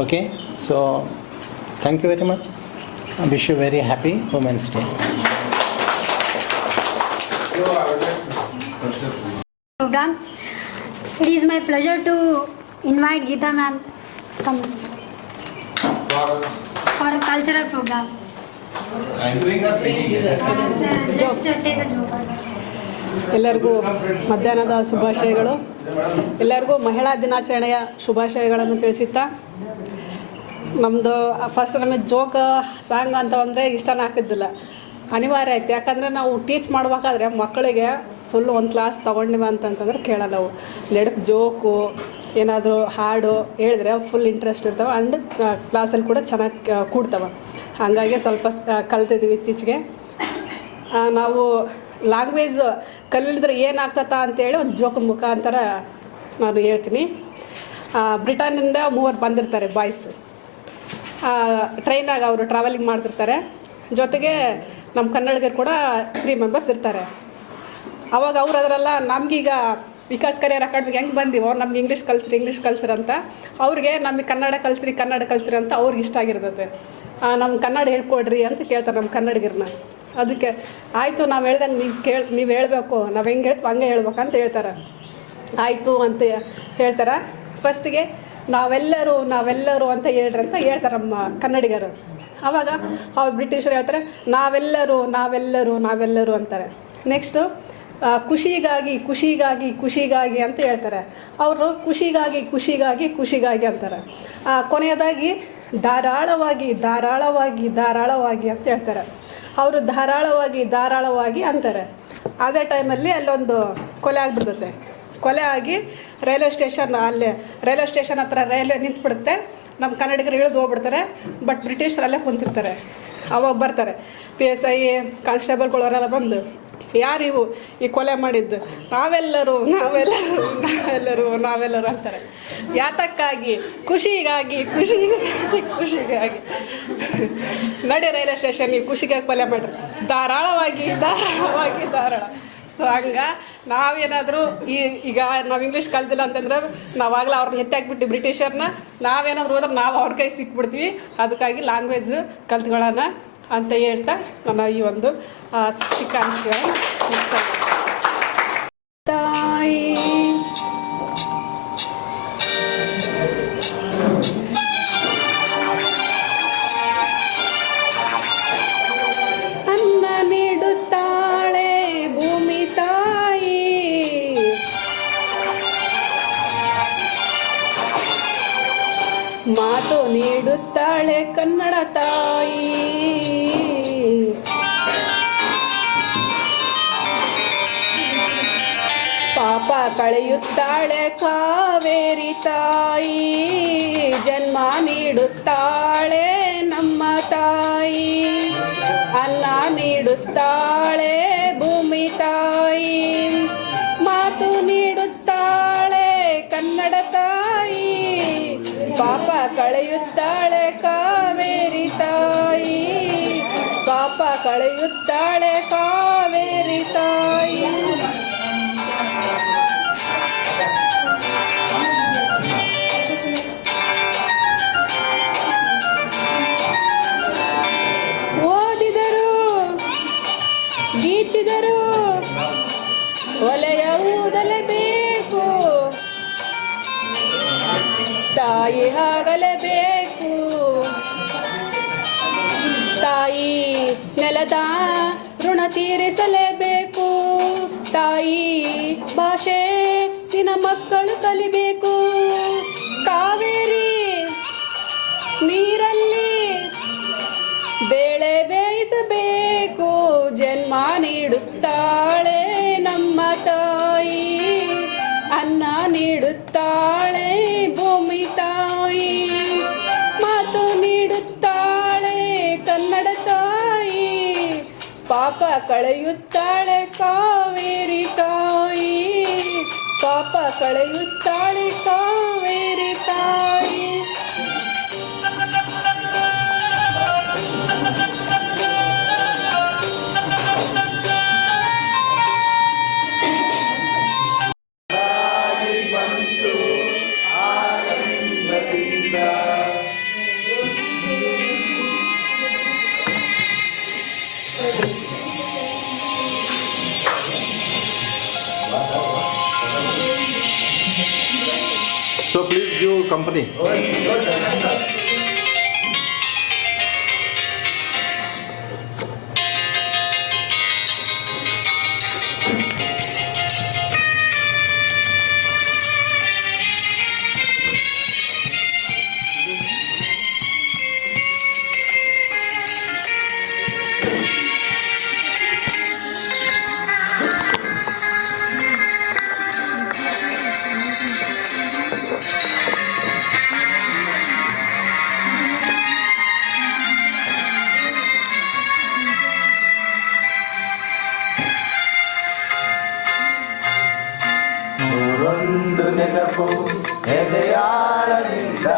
Okay, so thank you very much. I wish you very happy Women's Day. Program. It is my pleasure to invite Geeta ma'am come for a cultural program. Just take a joke. ಎಲ್ಲರಿಗೂ ಮಧ್ಯಾಹ್ನದ ಶುಭಾಶಯಗಳು. ಎಲ್ಲರಿಗೂ ಮಹಿಳಾ ದಿನಾಚರಣೆಯ ಶುಭಾಶಯಗಳನ್ನು ತಿಳಿಸುತ್ತಾ, ನಮ್ಮದು first ನಮಗೆ joke song ಅಂತ ಅಂದರೆ ಇಷ್ಟನೇ ಆಗ್ತಿದ್ದಿಲ್ಲ, ಅನಿವಾರ್ಯ ಆಯ್ತು. ಯಾಕಂದರೆ ನಾವು ಟೀಚ್ ಮಾಡ್ಬೇಕಾದ್ರೆ ಮಕ್ಕಳಿಗೆ ಫುಲ್ ಒಂದು ಕ್ಲಾಸ್ ತೊಗೊಂಡಿವ ಅಂತಂತಂದ್ರೆ ಕೇಳಲ್ಲ. ಅವು ನಡಕ್ಕೆ ಜೋಕು ಏನಾದರೂ ಹಾಡು ಹೇಳಿದ್ರೆ ಫುಲ್ ಇಂಟ್ರೆಸ್ಟ್ ಇರ್ತವೆ, ಆ್ಯಂಡ್ ಕ್ಲಾಸಲ್ಲಿ ಕೂಡ ಚೆನ್ನಾಗಿ ಕೂಡ್ತವೆ. ಹಾಗಾಗಿ ಸ್ವಲ್ಪ ಕಲ್ತಿದ್ವಿ ಇತ್ತೀಚೆಗೆ. ನಾವು ಲ್ಯಾಂಗ್ವೇಜ್ ಕಲಿದ್ರೆ ಏನಾಗ್ತದ ಅಂತೇಳಿ ಒಂದು ಜೋಕ್ ಮುಖಾಂತರ ನಾನು ಹೇಳ್ತೀನಿ. ಬ್ರಿಟನ್ನಿಂದ 3 ಬಂದಿರ್ತಾರೆ ಬಾಯ್ಸ್. ಟ್ರೈನಾಗ ಅವರು ಟ್ರಾವೆಲಿಂಗ್ ಮಾಡ್ತಿರ್ತಾರೆ. ಜೊತೆಗೆ ನಮ್ಮ ಕನ್ನಡಿಗರು ಕೂಡ 3 ಮೆಂಬರ್ಸ್ ಇರ್ತಾರೆ. ಅವಾಗ ಅವ್ರು ಅದರೆಲ್ಲ ನಮಗೀಗ ವಿಕಾಸ್ ಕರಿಯರ್ ಅಕಾಡೆಮಿಗೆ ಹೆಂಗೆ ಬಂದೀವೋ ನಮ್ಗೆ ಇಂಗ್ಲೀಷ್ ಕಲ್ಸ್ರಿ ಅಂತ, ಅವ್ರಿಗೆ ನಮಗೆ ಕನ್ನಡ ಕಲ್ಸ್ರಿ ಅಂತ ಅವ್ರಿಗೆ ಇಷ್ಟ ಆಗಿರ್ತದೆ. ನಮ್ಮ ಕನ್ನಡ ಹೇಳ್ಕೊಡ್ರಿ ಅಂತ ಕೇಳ್ತಾರೆ ನಮ್ಮ ಕನ್ನಡಿಗರನ್ನ. ಅದಕ್ಕೆ ಆಯಿತು, ನಾವು ಹೇಳ್ದಂಗೆ ನೀವು ಹೇಳಬೇಕು, ನಾವು ಹೆಂಗೆ ಹೇಳ್ತೀವಿ ಹಂಗೆ ಹೇಳ್ಬೇಕಂತ ಹೇಳ್ತಾರೆ. ಆಯಿತು ಅಂತ ಹೇಳ್ತಾರೆ. ಫಸ್ಟಿಗೆ ನಾವೆಲ್ಲರೂ ಅಂತ ಹೇಳ್ರಿ ಅಂತ ಹೇಳ್ತಾರೆ ನಮ್ಮ ಕನ್ನಡಿಗರು. ಆವಾಗ ಅವ್ರು ಬ್ರಿಟಿಷರು ಹೇಳ್ತಾರೆ ನಾವೆಲ್ಲರೂ ಅಂತಾರೆ. ನೆಕ್ಸ್ಟು ಖುಷಿಗಾಗಿ ಅಂತ ಹೇಳ್ತಾರೆ. ಅವರು ಖುಷಿಗಾಗಿ ಅಂತಾರೆ. ಕೊನೆಯದಾಗಿ ಧಾರಾಳವಾಗಿ ಅಂತ ಹೇಳ್ತಾರೆ. ಅವರು ಧಾರಾಳವಾಗಿ ಅಂತಾರೆ. ಅದೇ ಟೈಮಲ್ಲಿ ಅಲ್ಲೊಂದು ಕೊಲೆ ಆಗಿಬಿಡ್ತೈತೆ. ಕೊಲೆ ಆಗಿ ರೈಲ್ವೆ ಸ್ಟೇಷನ್ ಹತ್ರ ರೈಲ್ವೆ ನಿಂತ್ಬಿಡುತ್ತೆ. ನಮ್ಮ ಕನ್ನಡಿಗರು ಇಳಿದು ಹೋಗ್ಬಿಡ್ತಾರೆ. ಬಟ್ ಬ್ರಿಟಿಷರು ಅಲ್ಲೇ ಕುಂತಿರ್ತಾರೆ. ಅವಾಗ ಬರ್ತಾರೆ PSI ಕಾನ್ಸ್ಟೇಬಲ್ಗಳವರೆಲ್ಲ ಬಂದು, ಯಾರಿವು ಈ ಕೊಲೆ ಮಾಡಿದ್ದು? ನಾವೆಲ್ಲರೂ ಅಂತಾರೆ. ಯಾತಕ್ಕಾಗಿ? ಖುಷಿಗಾಗಿ ನಡಿ ರೈಲ್ವೆ ಸ್ಟೇಷನ್, ಈ ಖುಷಿಗಾಗಿ ಕೊಲೆ ಮಾಡ್ರಿ, ಧಾರಾಳವಾಗಿ. ಸೊ ಹಂಗೆ ನಾವೇನಾದರೂ ಈಗ ನಾವು ಇಂಗ್ಲೀಷ್ ಕಲ್ತಿಲ್ಲ ಅಂತಂದ್ರೆ ನಾವಾಗಲೇ ಅವ್ರನ್ನ ಎತ್ತಾಕ್ಬಿಟ್ಟು ಬ್ರಿಟಿಷರ್ನ ನಾವೇನಾದ್ರು ಹೋದ್ರೆ ನಾವು ಅವ್ರ ಕೈ ಸಿಕ್ಬಿಡ್ತೀವಿ. ಅದಕ್ಕಾಗಿ ಲ್ಯಾಂಗ್ವೇಜ್ ಕಲ್ತ್ಕೊಳ್ಳೋಣ ಅಂತ ಹೇಳ್ತಾ ನನ್ನ ಈ ಒಂದು ಚಿಕ್ಕ ಅನಿಸಿಕೆಗಳನ್ನು ತಾಯಿ ಅನ್ನ ನೀಡುತ್ತಾಳೆ ಭೂಮಿ ತಾಯಿ, ಮಾತು ನೀಡುತ್ತಾಳೆ ಕನ್ನಡ ತಾಯಿ, ಪಾಪ ಕಳೆಯುತ್ತಾಳೆ ಕಾವೇರಿ ತಾಯಿ, ಜನ್ಮ ನೀಡುತ್ತಾಳೆ ನಮ್ಮ ತಾಯಿ, ಅನ್ನ ನೀಡುತ್ತಾಳೆ ಭೂಮಿ ತಾಯಿ, ಮಾತು ನೀಡುತ್ತಾಳೆ ಕನ್ನಡ ತಾಯಿ, ಪಾಪ ಕಳೆಯುತ್ತಾಳೆ ಕಾವೇರಿ ತಾಯಿ, ಪಾಪ ಕಳೆಯುತ್ತಾಳೆ ಕಾವೇರಿ ತಾಯಿ. ಓದಿದರು ಗೀಚಿದರು ಒಲೆಯ ಊದಲೇಬೇಕು, ತಾಯಿ ಆಗಲೇಬೇಕು, ತಾಯಿ ನೆಲದ ಋಣ ತೀರಿಸಲೇಬೇಕು, ತಾಯಿ ಭಾಷೆ ನಿನ್ನ ಮಕ್ಕಳು ಕಲಿಬೇಕು, ಕಾವೇರಿ ನೀರಲ್ಲಿ ಬೇಳೆ ಬೇಯಿಸಬೇಕು, ಜನ್ಮ ನೀಡುತ್ತಾಳೆ ನಮ್ಮ ತಾಯಿ, ಅನ್ನ ನೀಡುತ್ತಾಳೆ ಭೂಮಿ ತಾಯಿ, ಮಾತು ನೀಡುತ್ತಾಳೆ ಕನ್ನಡ ತಾಯಿ, ಕಳೆಯುತ್ತಾಳೆ ಕಾವೇರಿ ತಾಯಿ, ಪಾಪ ಕಳೆಯುತ್ತಾಳೆ ಕಾವೇರಿ ತಾಯಿ. So please give company. ನೂರೊಂದು ನೆನಪು ಎದೆಯಾಳದಿಂದ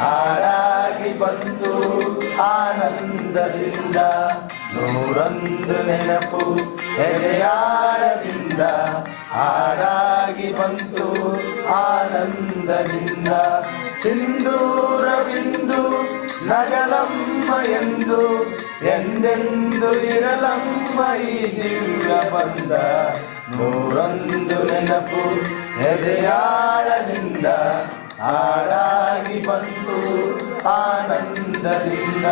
ಹಾಡಾಗಿ ಬಂತು ಆನಂದದಿಂದ. ನೂರೊಂದು ನೆನಪು ಎದೆಯಾಳದಿಂದ ಹಾಡಾಗಿ ಬಂತು ಆನಂದದಿಂದ. ಸಿಂಧೂರ ಬಿಂದು ನಗಲಮ್ಮ ಎಂದು ಎಂದೆಂದು ಇರಲಮ್ಮ ಈ ದಿವ್ಯ ಬಂದ. ನೂರೊಂದು ನೆನಪು ಎದೆಯಾಳದಿಂದ ಹಾಡಾಗಿ ಬಂತು ಆನಂದದಿಂದ.